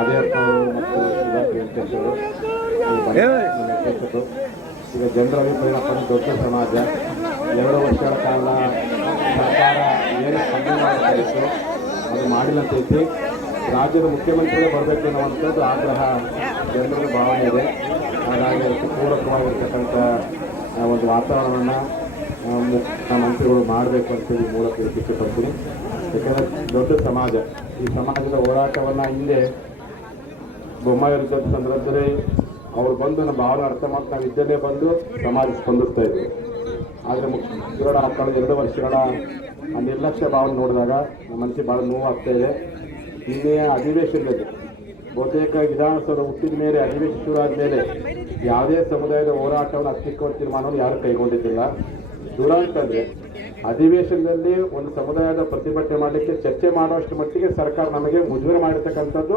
ಅವರು ಮತ್ತು ವೆಂಕಟೇಶ್ ಅವರು. ಈಗ ಜನರ ಅಭಿಪ್ರಾಯ ಏನಪ್ಪ ದೊಡ್ಡ ಸಮಾಜ. ಎರಡು ವರ್ಷಗಳ ಕಾಲ ಸರ್ಕಾರ ಏನು ಕಮ್ಮಿ ಮಾಡಬೇಕಾಗಿತ್ತು ಅದು ಮಾಡಿಲ್ಲಂತೈತಿ ರಾಜ್ಯದ ಮುಖ್ಯಮಂತ್ರಿಗಳೇ ಬರಬೇಕು ಅನ್ನುವಂಥದ್ದು ಆಗ್ರಹ ಜನರ ಭಾವನೆ ಇದೆ. ಹಾಗಾಗಿ ಅದಕ್ಕೆ ಪೂರಕವಾಗಿರ್ತಕ್ಕಂಥ ಒಂದು ವಾತಾವರಣವನ್ನು ಮಂತ್ರಿಗಳು ಮಾಡಬೇಕು ಅಂತೇಳಿ ಮೂಲಕ ಯಾಕೆಂದರೆ ಯಾಕಂದರೆ ದೊಡ್ಡ ಸಮಾಜ. ಈ ಸಮಾಜದ ಹೋರಾಟವನ್ನು ಹಿಂದೆ ಬೊಮ್ಮಾಯಿಯವ್ರ ಜೊತೆ ಸಂದರ್ಭದಲ್ಲಿ ಅವ್ರು ಬಂದು ನಮ್ಮ ಭಾವನೆ ಅರ್ಥ ಮಾಡಿ ನಾವು ಬಂದು ಸಮಾಜ ಸ್ಪಂದಿಸ್ತಾ ಇದ್ವಿ. ಆದರೆ ಮುಖ್ಯ ಕಳೆದ ಎರಡು ವರ್ಷಗಳ ಆ ನಿರ್ಲಕ್ಷ್ಯ ಭಾವನೆ ನೋಡಿದಾಗ ನಮ್ಮ ಮನಸ್ಸಿಗೆ ಭಾಳ ನೋವು ಆಗ್ತಾ ಇದೆ. ನಿನ್ನೆಯ ಅಧಿವೇಶನದಲ್ಲಿ ಬಹುತೇಕ ವಿಧಾನಸೌಧ ಹುಟ್ಟಿದ ಮೇಲೆ ಅಧಿವೇಶನ ಶುರು ಆದಮೇಲೆ ಯಾವುದೇ ಸಮುದಾಯದ ಹೋರಾಟವನ್ನು ಅಸ್ತಿತ್ವ ತೀರ್ಮಾನವನ್ನು ಯಾರು ಕೈಗೊಂಡಿದ್ದಿಲ್ಲ. ದುರಂತ ಅಧಿವೇಶನದಲ್ಲಿ ಒಂದು ಸಮುದಾಯದ ಪ್ರತಿಭಟನೆ ಮಾಡಲಿಕ್ಕೆ ಚರ್ಚೆ ಮಾಡುವಷ್ಟು ಮಟ್ಟಿಗೆ ಸರ್ಕಾರ ನಮಗೆ ಮುಜುಗರ ಮಾಡಿರ್ತಕ್ಕಂಥದ್ದು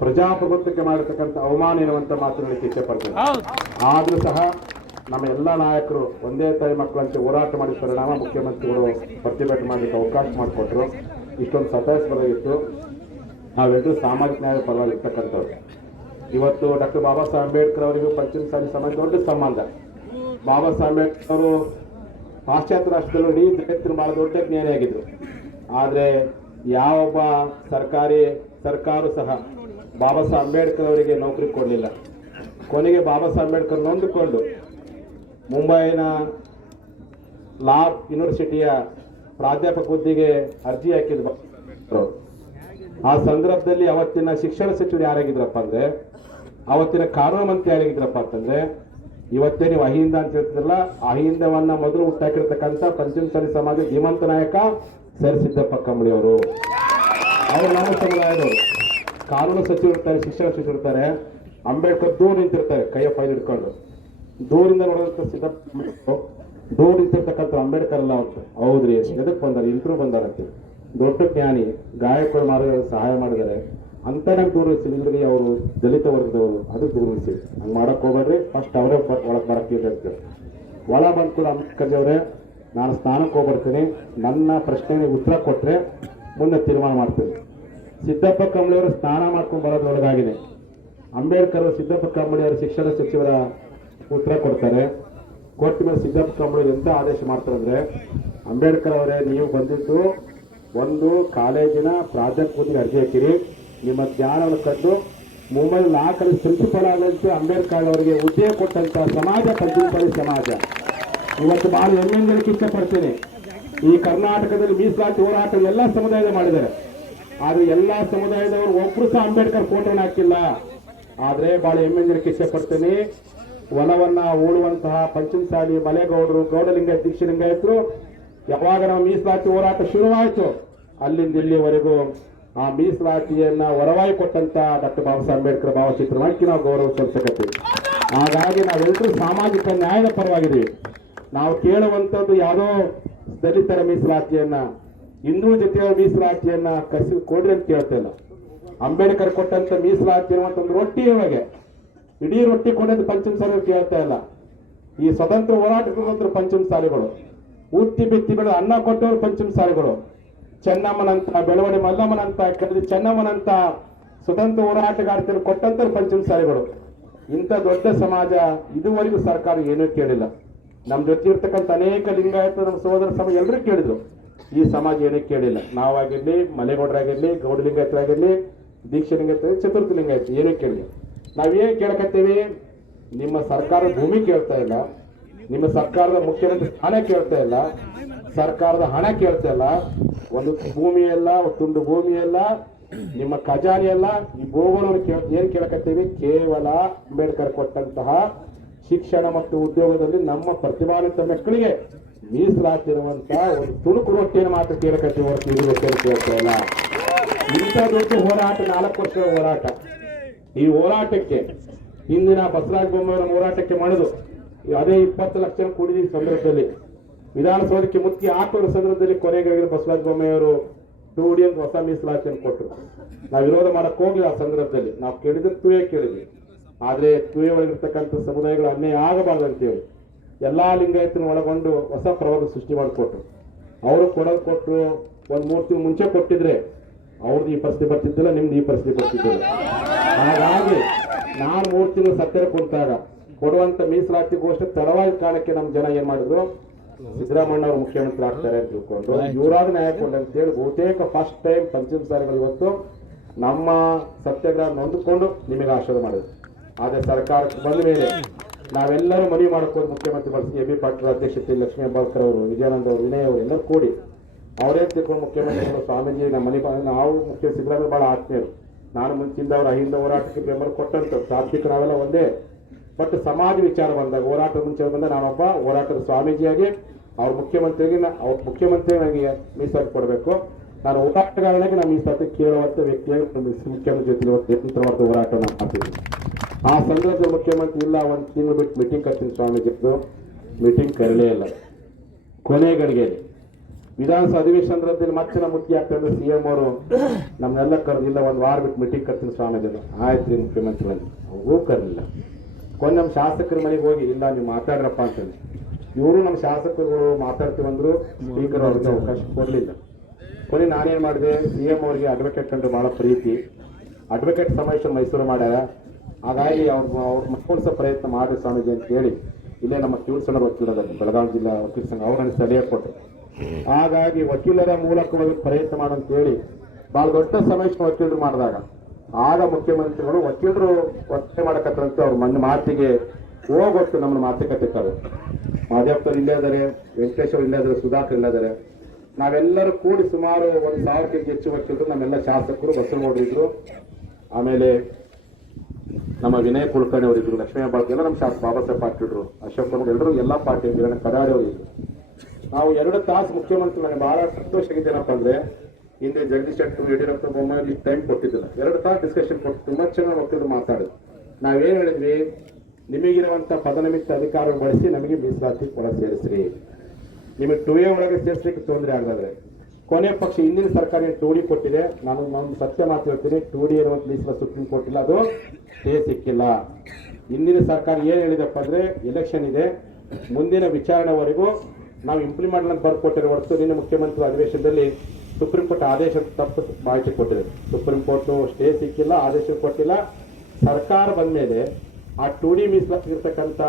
ಪ್ರಜಾಪ್ರಭುತ್ವಕ್ಕೆ ಮಾಡಿರ್ತಕ್ಕಂಥ ಅವಮಾನ ಎನ್ನುವಂಥ ಮಾತು ಹೇಳಲಿಕ್ಕೆ ಇಚ್ಛೆ ಪಡ್ತೇನೆ. ಆದರೂ ಸಹ ನಮ್ಮ ಎಲ್ಲ ನಾಯಕರು ಒಂದೇ ತಾಯಿ ಮಕ್ಕಳಂತೆ ಹೋರಾಟ ಮಾಡಿದ ಪರಿಣಾಮ ಮುಖ್ಯಮಂತ್ರಿಗಳು ಪ್ರತಿಭಟನೆ ಮಾಡಲಿಕ್ಕೆ ಅವಕಾಶ ಮಾಡಿಕೊಟ್ರು. ಇಷ್ಟೊಂದು ಸತಾಯಿಸಬಹುದಾಗಿತ್ತು ನಾವೆಲ್ಲರೂ ಸಾಮಾಜಿಕ ನ್ಯಾಯ ಪರವಾಗಿರ್ತಕ್ಕಂಥವ್ರು ಇವತ್ತು ಡಾಕ್ಟರ್ ಬಾಬಾ ಸಾಹೇಬ್ ಅಂಬೇಡ್ಕರ್ ಅವರಿಗೂ ಪಂಚಮ ಸಾಲಿ ಸಮಾಜ ದೊಡ್ಡ ಸಂಬಂಧ ಬಾಬಾ ಸಾಹೇಬ್ ಅಂಬೇಡ್ಕರ್ ಅವರು ಪಾಶ್ಚಾತ್ಯ ರಾಷ್ಟ್ರದಲ್ಲೂ ಇಡೀ ಜಗತ್ತಿನ ಬಹಳ ದೊಡ್ಡ ಜ್ಞಾನಿಯಾಗಿದ್ದರು ಆದರೆ ಯಾವೊಬ್ಬ ಸರ್ಕಾರಿ ಸರ್ಕಾರ ಸಹ ಬಾಬಾ ಸಾಹೇಬ್ ಅಂಬೇಡ್ಕರ್ ಅವರಿಗೆ ನೌಕರಿ ಕೊಡಲಿಲ್ಲ ಕೊನೆಗೆ ಬಾಬಾ ಸಾಹೇಬ್ ಅಂಬೇಡ್ಕರ್ ನೊಂದುಕೊಂಡು ಮುಂಬೈನ ಲಾ ಯೂನಿವರ್ಸಿಟಿಯ ಪ್ರಾಧ್ಯಾಪಕ ಹುದ್ದೆಗೆ ಅರ್ಜಿ ಹಾಕಿದ್ರು. ಆ ಸಂದರ್ಭದಲ್ಲಿ ಅವತ್ತಿನ ಶಿಕ್ಷಣ ಸಚಿವರು ಯಾರಾಗಿದ್ರಪ್ಪ ಅಂದ್ರೆ, ಅವತ್ತಿನ ಕಾನೂನು ಮಂತ್ರಿ ಯಾರಾಗಿದ್ರಪ್ಪ ಅಂತಂದ್ರೆ ಇವತ್ತೇ ನೀವು ಅಹಿಂದ ಅಂತ ಹೇಳ್ತಿದ್ರಲ್ಲ ಅಹಿಂದವನ್ನ ಮೊದಲು ಹುಟ್ಟಾಕಿರ್ತಕ್ಕಂಥ ಪಂಚಮಸಾಲಿ ಸಮಾಜ ಧೀಮಂತ ನಾಯಕ ಸಿದ್ದಪ್ಪ ಕಂಬಳಿ ಅವರು. ಅವರು ನಮ್ಮ ಸಮುದಾಯದವರು. ಕಾನೂನು ಸಚಿವರು ಇರ್ತಾರೆ, ಶಿಕ್ಷಣ ಸಚಿವರು ಇರ್ತಾರೆ. ಅಂಬೇಡ್ಕರ್ ದೂರ ನಿಂತಿರ್ತಾರೆ, ಕೈಯ ಫೈಲ್ ಹಿಡ್ಕೊಂಡು. ದೂರಿಂದ ನೋಡಿದಂಥ ಸಿದ್ದಪ್ಪ, ದೂರ ನಿಂತಿರ್ತಕ್ಕಂಥ ಅಂಬೇಡ್ಕರ್ ಅಲ್ಲ ಅವ್ರು. ಹೌದ್ರಿ ಎದಕ್ಕೆ ಬಂದಾರೆ? ಇಂಟ್ರೂ ಬಂದಾರಂತೆ. ದೊಡ್ಡ ಜ್ಞಾನಿ, ಗಾಯಕರು ಮಾರ ಸಹಾಯ ಮಾಡಿದ್ದಾರೆ. ಅಂತ ನಂಗೆ ದೂರ ಇಲ್ರಿ ಅವರು ದಲಿತ ವರ್ಗದವರು ಅದಕ್ಕೆ ದೂರ ಉಳಿಸಿ ಹಂಗೆ ಮಾಡಕ್ ಹೋಗ್ಬೇಡ್ರಿ. ಫಸ್ಟ್ ಅವರೇ ಒಳಗೆ ಬರಕ್ಕೆ ಅಂತ ಒಳ ಬಂದ ಕೂಡ ಅಂಬೇಡ್ಕರ್ ಅವರೇ, ನಾನು ಸ್ನಾನಕ್ಕೆ ಹೋಗ್ಬರ್ತೀನಿ. ನನ್ನ ಪ್ರಶ್ನೆಗೆ ಉತ್ತರ ಕೊಟ್ಟರೆ ಮುಂದೆ ತೀರ್ಮಾನ ಮಾಡ್ತೀನಿ. ಸಿದ್ದಪ್ಪ ಕಂಬಳಿ ಅವರು ಸ್ನಾನ ಮಾಡ್ಕೊಂಡು ಬರೋದ್ರೊಳಗಾಗಿದೆ. ಅಂಬೇಡ್ಕರ್ ಸಿದ್ದಪ್ಪ ಕಂಬಳಿ ಅವರು ಶಿಕ್ಷಣ ಸಚಿವರ ಉತ್ತರ ಕೊಡ್ತಾರೆ. ಕೊಟ್ಟ ಮೇಲೆ ಸಿದ್ದಪ್ಪ ಕಂಬಳಿ ಎಂತ ಆದೇಶ ಮಾಡ್ತಾರೆ ಅಂಬೇಡ್ಕರ್ ಅವರೇ, ನೀವು ಬಂದಿದ್ದು ಒಂದು ಕಾಲೇಜಿನ ಪ್ರಾಜೆಕ್ಟ್ ಕೂತಿಗೆ ಅರ್ಜಿ ಹಾಕಿರಿ. ನಿಮ್ಮ ಜ್ಞಾನವನ್ನು ಕಂಡು ಮುಂಬೈ ನಾಲ್ಕರ ಕಾಲೇಜ್ ಪ್ರಿನ್ಸಿಪಲ್ ಆದಂತೆ ಅಂಬೇಡ್ಕರ್ ಅವರಿಗೆ ಹುದ್ದೆ ಕೊಟ್ಟಂತ ಸಮಾಜ ಪಂಚಮಸಾಲಿ ಸಮಾಜ. ಇವತ್ತು ಬಹಳ ಹೆಮ್ಮೆಯಿಂದ ಇಷ್ಟಪಡ್ತೇನೆ ಪಡ್ತೀನಿ ಈ ಕರ್ನಾಟಕದಲ್ಲಿ ಮೀಸಲಾತಿ ಹೋರಾಟ ಎಲ್ಲ ಸಮುದಾಯದ ಮಾಡಿದ್ದಾರೆ. ಆದ್ರೆ ಎಲ್ಲ ಸಮುದಾಯದವರು ಒಬ್ರು ಸಹ ಅಂಬೇಡ್ಕರ್ ಫೋಟೋ ಹಾಕಿಲ್ಲ. ಆದ್ರೆ ಬಹಳ ಹೆಮ್ಮೆಯಿಂದ ಇಷ್ಟಪಡ್ತೇನೆ ಪಡ್ತೀನಿ ಹೊಲವನ್ನ ಓಡುವಂತಹ ಪಂಚಮಸಾಲಿ ಮಲೆಗೌಡರು, ಗೌಡಲಿಂಗ ದೀಕ್ಷಲಿಂಗಾಯತರು ಯಾವಾಗ ನಾವು ಮೀಸಲಾತಿ ಹೋರಾಟ ಶುರುವಾಯಿತು? ಅಲ್ಲಿಂದ ಇಲ್ಲಿವರೆಗೂ ಆ ಮೀಸಲಾತಿಯನ್ನ ವರವಾಯಿ ಕೊಟ್ಟಂತ ಡಾಕ್ಟರ್ ಬಾಬಾ ಸಾಹೇಬ್ ಅಂಬೇಡ್ಕರ್ ಭಾವಚಿತ್ರವಾಗಿ ನಾವು ಗೌರವ ಸಲ್ಲಿಸಕತ್ತೀವಿ. ಹಾಗಾಗಿ ನಾವೆಲ್ಲರೂ ಸಾಮಾಜಿಕ ನ್ಯಾಯದ ಪರವಾಗಿದ್ದೀವಿ. ನಾವು ಕೇಳುವಂಥದ್ದು ಯಾವುದೋ ದಲಿತರ ಮೀಸಲಾತಿಯನ್ನ, ಹಿಂದೂ ಜೊತೆಯ ಮೀಸಲಾತಿಯನ್ನ ಕಸಿ ಕೊಡ್ರಿ ಅಂತ ಕೇಳ್ತಾ ಇಲ್ಲ ಅಂಬೇಡ್ಕರ್ ಕೊಟ್ಟಂತ ಮೀಸಲಾತಿ ಒಂದು ರೊಟ್ಟಿ ಇವಾಗ. ಇಡೀ ರೊಟ್ಟಿ ಕೊಡೋದು ಪಂಚಮ ಸಾಲಿಗಳು ಕೇಳ್ತಾ ಇಲ್ಲ. ಈ ಸ್ವತಂತ್ರ ಹೋರಾಟಕ್ಕೆ ಪಂಚಮ ಸಾಲಿಗಳು. ಉತ್ತಿ ಬಿತ್ತಿ ಬೆಳೆದ ಅನ್ನ ಕೊಟ್ಟವರು ಪಂಚಮ ಸಾಲಿಗಳು. ಚೆನ್ನಮ್ಮನಂತ ಬೆಳವಡಿ ಮಲ್ಲಮ್ಮನಂತ ಕರೆದು ಚೆನ್ನಮ್ಮನಂತ ಸ್ವತಂತ್ರ ಹೋರಾಟಗಾರ್ತಿಯನ್ನು ಕೊಟ್ಟಂತ ಪಂಚಮ ಸಾಲಿಗಳು ಇಂಥ ದೊಡ್ಡ ಸಮಾಜ ಇದುವರೆಗೂ ಸರ್ಕಾರ ಏನೂ ಕೇಳಿಲ್ಲ. ನಮ್ಮ ಜೊತೆ ಇರ್ತಕ್ಕಂಥ ಅನೇಕ ಲಿಂಗಾಯತ, ನಮ್ಮ ಸಹೋದರ ಸಮಾಜ ಎಲ್ಲರೂ ಕೇಳಿದ್ರು. ಈ ಸಮಾಜ ಏನೂ ಕೇಳಿಲ್ಲ. ನಾವಾಗಿರ್ಲಿ, ಮಲೆಗೌಡರಾಗಿರ್ಲಿ, ಗೌಡ ಲಿಂಗಾಯತರಾಗಿರ್ಲಿ, ದೀಕ್ಷೆ ಲಿಂಗಾಯತ ಚತುರ್ಥ ಲಿಂಗಾಯತ, ಏನೂ ಕೇಳಿಲ್ಲ. ನಾವೇನು ಕೇಳಕತ್ತೀವಿ? ನಿಮ್ಮ ಸರ್ಕಾರ ಭೂಮಿ ಕೇಳ್ತಾ ಇಲ್ಲ. ನಿಮ್ಮ ಸರ್ಕಾರದ ಮುಖ್ಯಮಂತ್ರಿ ಸ್ಥಾನ ಕೇಳ್ತಾ ಇಲ್ಲ. ಸರ್ಕಾರದ ಹಣ ಕೇಳ್ತಿಲ್ಲ ಒಂದು ಭೂಮಿ ಎಲ್ಲ ತುಂಡು ಭೂಮಿ ಎಲ್ಲ, ನಿಮ್ಮ ಖಜಾನೆ ಎಲ್ಲ, ಈ ಭೂಗೋಳವನ್ನು ಕೇಳ, ಏನ್ ಕೇಳಕತ್ತೀವಿ? ಕೇವಲ ಅಂಬೇಡ್ಕರ್ ಕೊಟ್ಟಂತಹ ಶಿಕ್ಷಣ ಮತ್ತು ಉದ್ಯೋಗದಲ್ಲಿ ನಮ್ಮ ಪ್ರತಿಭಾನ್ವಿತ ಮಕ್ಕಳಿಗೆ ಮೀಸಲಾತಿರುವಂತ ಒಂದು ತುಣುಕು ರೊಟ್ಟಿಯನ್ನು ಮಾತ್ರ ಕೇಳಕತ್ತೀವಿ ಹೊರತು ಇದು ಕೇಳ್ತಾ ಇಲ್ಲ. ಇಂಥ ದೊಡ್ಡ ಹೋರಾಟ, ನಾಲ್ಕು ವರ್ಷದ ಹೋರಾಟ. ಈ ಹೋರಾಟಕ್ಕೆ ಹಿಂದಿನ ಬಸವರಾಜ ಬೊಮ್ಮಾಯಿಯವರ ಹೋರಾಟಕ್ಕೆ ಮಾಡುದು ಅದೇ ಇಪ್ಪತ್ತು ಲಕ್ಷ ಕೂಡಿದ ಸಂದರ್ಭದಲ್ಲಿ ವಿಧಾನಸೌಧಕ್ಕೆ ಮುತ್ತಿ ಹಾಕುವ ಸಂದರ್ಭದಲ್ಲಿ ಕೊನೆಗೆ ಬಸವರಾಜ ಬೊಮ್ಮಾಯಿಯವರು ಟು ಡಿ ಅಂತ ಹೊಸ ಮೀಸಲಾತಿಯನ್ನು ಕೊಟ್ಟರು. ನಾವು ವಿರೋಧ ಮಾಡಕ್ ಹೋಗ್ಲಿಲ್ಲ ಆ ಸಂದರ್ಭದಲ್ಲಿ. ನಾವು ಕೇಳಿದ್ರೆ ತುವೆ ಕೇಳಿದ್ವಿ. ಆದ್ರೆ ತುವೆ ಒಳಗಿರ್ತಕ್ಕಂಥ ಸಮುದಾಯಗಳು ಅನ್ಯಾಯ ಆಗಬಾರ್ದು ಅಂತೇಳಿ ಎಲ್ಲಾ ಲಿಂಗಾಯತನ ಒಳಗೊಂಡು ಹೊಸ ಪ್ರವರ್ಗ ಸೃಷ್ಟಿ ಮಾಡಿಕೊಟ್ರು. ಅವರು ಕೊಡೋದು ಕೊಟ್ಟರು ಒಂದು ಮೂರು ತಿಂಗಳು ಮುಂಚೆ ಕೊಟ್ಟಿದ್ರೆ ಅವ್ರದ್ದು ಈ ಪರಿಸ್ಥಿತಿ ಬರ್ತಿದ್ದಿಲ್ಲ ನಿಮ್ದು ಈ ಪರಿಸ್ಥಿತಿ ಬರ್ತಿದ್ದಿಲ್ಲ ಹಾಗಾಗಿ ನಾನು ಮೂರು ತಿಂಗಳು ಸತ್ಯರ ಕುಂತಾಗ ಕೊಡುವಂತ ಮೀಸಲಾತಿಗೋಷ್ಟು ತಡವಾಗಿ ಕಾರಣಕ್ಕೆ ನಮ್ಮ ಜನ ಏನು ಮಾಡಿದ್ರು? ಸಿದ್ದರಾಮಣ್ಣ ಅವರು ಮುಖ್ಯಮಂತ್ರಿ ಆಗ್ತಾರೆ ಅಂತ ತಿಳ್ಕೊಂಡು ಇವರಾದ ನ್ಯಾಯ ಅಂತ ಹೇಳಿ ಬಹುತೇಕ ಫಸ್ಟ್ ಟೈಮ್ ಪಂಚಮ ಸಾರಿಗಳು ಇವತ್ತು ನಮ್ಮ ಸತ್ಯಾಗ್ರಹ ನೊಂದುಕೊಂಡು ನಿಮಗೆ ಆಶೀರ್ವಾದ ಮಾಡಿದ್ರು. ಆದ್ರೆ ಸರ್ಕಾರಕ್ಕೆ ಬಂದ ಮೇಲೆ ನಾವೆಲ್ಲರೂ ಮನವಿ ಮಾಡ್ಕೊಂಡು ಮುಖ್ಯಮಂತ್ರಿ ಬಳಸಿ ಎ ಬಿ ಪಾಟೀಲ್ ಅಧ್ಯಕ್ಷತೆ ಲಕ್ಷ್ಮೀ ಹೆಬ್ಬಾಳ್ಕರ್ ಅವರು ವಿಜಯಾನಂದ ಅವರು ವಿನಯ್ ಅವರು ಎಲ್ಲರೂ ಕೂಡಿ ಅವರೇ ತಿಳ್ಕೊಂಡು ಮುಖ್ಯಮಂತ್ರಿಗಳು ಸ್ವಾಮೀಜಿ ನಮ್ಮ ಮನೆ ನಾವು ಮುಖ್ಯ ಸಿದ್ದರಾಮಯ್ಯ ಭಾಳ ಆತ್ಮೀಯರು. ನಾನು ಮುಂಚಿಂದ ಅವರ ಅಹಿಂದ ಹೋರಾಟಕ್ಕೆ ಬೆಂಬಲ ಕೊಟ್ಟಂತ ಸಾತ್ವಿಕ ನಾವೆಲ್ಲ ಒಂದೇ ಬಟ್ ಸಮಾಜ ವಿಚಾರ ಬಂದಾಗ, ಹೋರಾಟದ ಮುಂಚೆ ಬಂದ ನಾನೊಬ್ಬ ಹೋರಾಟದ ಸ್ವಾಮೀಜಿಯಾಗಿ ಅವ್ರ ಮುಖ್ಯಮಂತ್ರಿಗೆ ಅವ್ರ ಮುಖ್ಯಮಂತ್ರಿ ನನಗೆ ಮೀಸಲಾತಿ ಕೊಡಬೇಕು ನಾನು ಹೋರಾಟಗಾರನಾಗಿ ನಾನು ಮೀಸಲಾತಿ ಕೇಳುವಂಥ ವ್ಯಕ್ತಿಯಾಗಿ ಮುಖ್ಯಮಂತ್ರಿ ಜೊತೆ ಇವತ್ತು ಹೋರಾಟ ಮಾಡ್ತಿದ್ದೀನಿ. ಆ ಸಂದರ್ಭದಲ್ಲಿ ಮುಖ್ಯಮಂತ್ರಿ ಇಲ್ಲ, ಒಂದು ತಿಂಗಳು ಬಿಟ್ಟು ಮೀಟಿಂಗ್ ಕರ್ತೀನಿ ಸ್ವಾಮೀಜಿದ್ದು ಮೀಟಿಂಗ್ ಕರಲೇ ಇಲ್ಲ. ಕೊನೆ ಗಳಿಗೆಯಲ್ಲಿ ವಿಧಾನಸಭಾ ಅಧಿವೇಶನದಲ್ಲಿ ಮತ್ತೆ ನಮ್ಮ ಮುಖ್ಯ ಆಗ್ತದೆ ಸಿ ಎಂ ಅವರು ನಮ್ಮನ್ನೆಲ್ಲ ಕರೆದಿಲ್ಲ, ಒಂದು ವಾರ ಬಿಟ್ಟು ಮೀಟಿಂಗ್ ಕರ್ತೀನಿ ಸ್ವಾಮೀಜಿ ಆಯ್ತು ರೀ ಮುಖ್ಯಮಂತ್ರಿ ಅವರು ಕರಲಿಲ್ಲ. ಕೊನೆ ನಮ್ಮ ಶಾಸಕರ ಮನೆಗೆ ಹೋಗಿ, ಇಲ್ಲ ನೀವು ಮಾತಾಡ್ರಪ್ಪ ಅಂತಂದು ಇವರು ನಮ್ಮ ಶಾಸಕರುಗಳು ಮಾತಾಡ್ತೀವಂದ್ರು ಸ್ಪೀಕರ್ ಅವ್ರಿಗೆ ಅವಕಾಶ ಕೊಡಲಿಲ್ಲ. ಕೊನೆ ನಾನೇನು ಮಾಡಿದೆ, ಸಿ ಎಂ ಅವರಿಗೆ ಅಡ್ವೊಕೇಟ್ ಕಂಡ್ರೆ ಭಾಳ ಪ್ರೀತಿ. ಅಡ್ವೊಕೇಟ್ ಸಮಾವೇಶ ಮೈಸೂರು ಮಾಡ್ಯಾರ. ಹಾಗಾಗಿ ಅವ್ರು ಅವ್ರು ಮಕ್ಕಳಿಸೋ ಪ್ರಯತ್ನ ಮಾಡಿ ಸ್ವಾಮೀಜಿ ಅಂತ ಹೇಳಿ. ಇಲ್ಲೇ ನಮ್ಮ ಕಿವೂರ್ ವಕೀಲರಲ್ಲಿ ವಕೀಲರ ಬೆಳಗಾವಿ ಜಿಲ್ಲಾ ವಕೀಲ ಸಂಘ ಅವ್ರನ್ನ ಸಲಹೆ ಕೊಟ್ಟರು ಹಾಗಾಗಿ ವಕೀಲರ ಮೂಲಕವಾಗಿ ಪ್ರಯತ್ನ ಮಾಡಂತ ಹೇಳಿ ಬಹಳ ದೊಡ್ಡ ಸಮಾವೇಶ ವಕೀಲರು ಮಾಡಿದಾಗ ಆಗ ಮುಖ್ಯಮಂತ್ರಿಗಳು ವಕೀಲರು ಒತ್ತಾಯ ಮಾಡಕತ್ತಂತೆ ಅವ್ರ ಮನ್ನ ಮಾತಿಗೆ ಹೋಗೊಟ್ಟು ನಮ್ಮನ್ನ ಮಾತುಕತೆ ಕರೆ ಮಾದೇವಪ್ಪರು ಇಲ್ಲೇ ಇದ್ದಾರೆ, ವೆಂಕಟೇಶ್ವರ್ ಇಲ್ಲೇ ಇದ್ದಾರೆ, ಸುಧಾಕರ್ ಇಲ್ಲೇ ಇದ್ದಾರೆ. ನಾವೆಲ್ಲರೂ ಕೂಡಿ ಸುಮಾರು ಒಂದು ಸಾವಿರಕ್ಕಿಂತ ಹೆಚ್ಚು ವಕೀಲರು, ನಮ್ಮೆಲ್ಲ ಶಾಸಕರು ಬಸವನಗೌಡರು ಇದ್ರು. ಆಮೇಲೆ ನಮ್ಮ ವಿನಯ್ ಕುಲಕರ್ಣಿ ಅವರಿದ್ರು ಲಕ್ಷ್ಮೀ ಹೆಬ್ಬಾಳ್ಕರ್, ಎಲ್ಲ ನಮ್ಮ ಶಾಸಕ ಬಾಬಾ ಸಾಹೇಬ್ ಪಾಟೀಲ್ರು ಅಶೋಕ್ ಕುಮಾರ್ ಎಲ್ಲರೂ ಎಲ್ಲ ಪಾರ್ಟಿ ಕರಾಡಿ ಕಡಾಡಿ ಅವರು ನಾವು ಎರಡು ತಾಸು ಮುಖ್ಯಮಂತ್ರಿ ನನಗೆ ಬಹಳ ಸಂತೋಷ ಆಗಿದ್ದೇನಪ್ಪ ಅಂದ್ರೆ ಹಿಂದೆ ಜಗದೀಶ್ ಶೆಟ್ಟರ್ ಯಡಿಯೂರಪ್ಪ ಬೊಮ್ಮಾಯಿ ಟೈಮ್ ಕೊಟ್ಟಿದ್ದಿಲ್ಲ. ಎರಡು ತಾಸು ಡಿಸ್ಕಷನ್ ಕೊಟ್ಟು ತುಂಬಾ ಚೆನ್ನಾಗಿ ವಕೀಲರು ಮಾತಾಡಿದ್ರು. ನಾವೇನು ಹೇಳಿದ್ವಿ? ನಿಮಗಿರುವಂತ ಪದನಿಮಿತ್ತ ಅಧಿಕಾರ ಬಳಸಿ ನಮಗೆ ಮೀಸಲಾತಿ ಕೂಡ ಸೇರಿಸ್ರಿ. ನಿಮಗೆ ಟು ಎ ಒಳಗೆ ಸೇರಿಸ್ಲಿಕ್ಕೆ ತೊಂದರೆ ಆಗದಾದ್ರೆ. ಕೊನೆ ಪಕ್ಷ ಹಿಂದಿನ ಸರ್ಕಾರ ಟೂ ಡಿ ಕೊಟ್ಟಿದೆ. ನಾನು ನಾನು ಸತ್ಯ ಮಾತಾಡ್ತೀನಿ ಟೂ ಡಿ ಇರುವಂಥ ಮೀಸಲ ಸುಪ್ರೀಂ ಕೋರ್ಟ್ ಇಲ್ಲ. ಅದು ಸ್ಟೇ ಸಿಕ್ಕಿಲ್ಲ. ಹಿಂದಿನ ಸರ್ಕಾರ ಏನು ಹೇಳಿದಪ್ಪ ಅಂದ್ರೆ ಎಲೆಕ್ಷನ್ ಇದೆ. ಮುಂದಿನ ವಿಚಾರಣೆವರೆಗೂ ನಾವು ಇಂಪ್ಲಿಮೆಂಟ್ ಬರ್ಕೊಟ್ಟಿರೋ ಹೊರತು ನಿನ್ನೆ ಮುಖ್ಯಮಂತ್ರಿ ಅಧಿವೇಶನದಲ್ಲಿ ಸುಪ್ರೀಂ ಕೋರ್ಟ್ ಆದೇಶ ತಪ್ಪು ಮಾಹಿತಿ ಕೊಟ್ಟಿದೆ ಸುಪ್ರೀಂ ಕೋರ್ಟು ಸ್ಟೇ ಸಿಕ್ಕಿಲ್ಲ, ಆದೇಶ ಕೊಟ್ಟಿಲ್ಲ. ಸರ್ಕಾರ ಬಂದ ಮೇಲೆ ಆ ಟು ಡಿ ಮೀಸಲಾಗಿರ್ತಕ್ಕಂಥ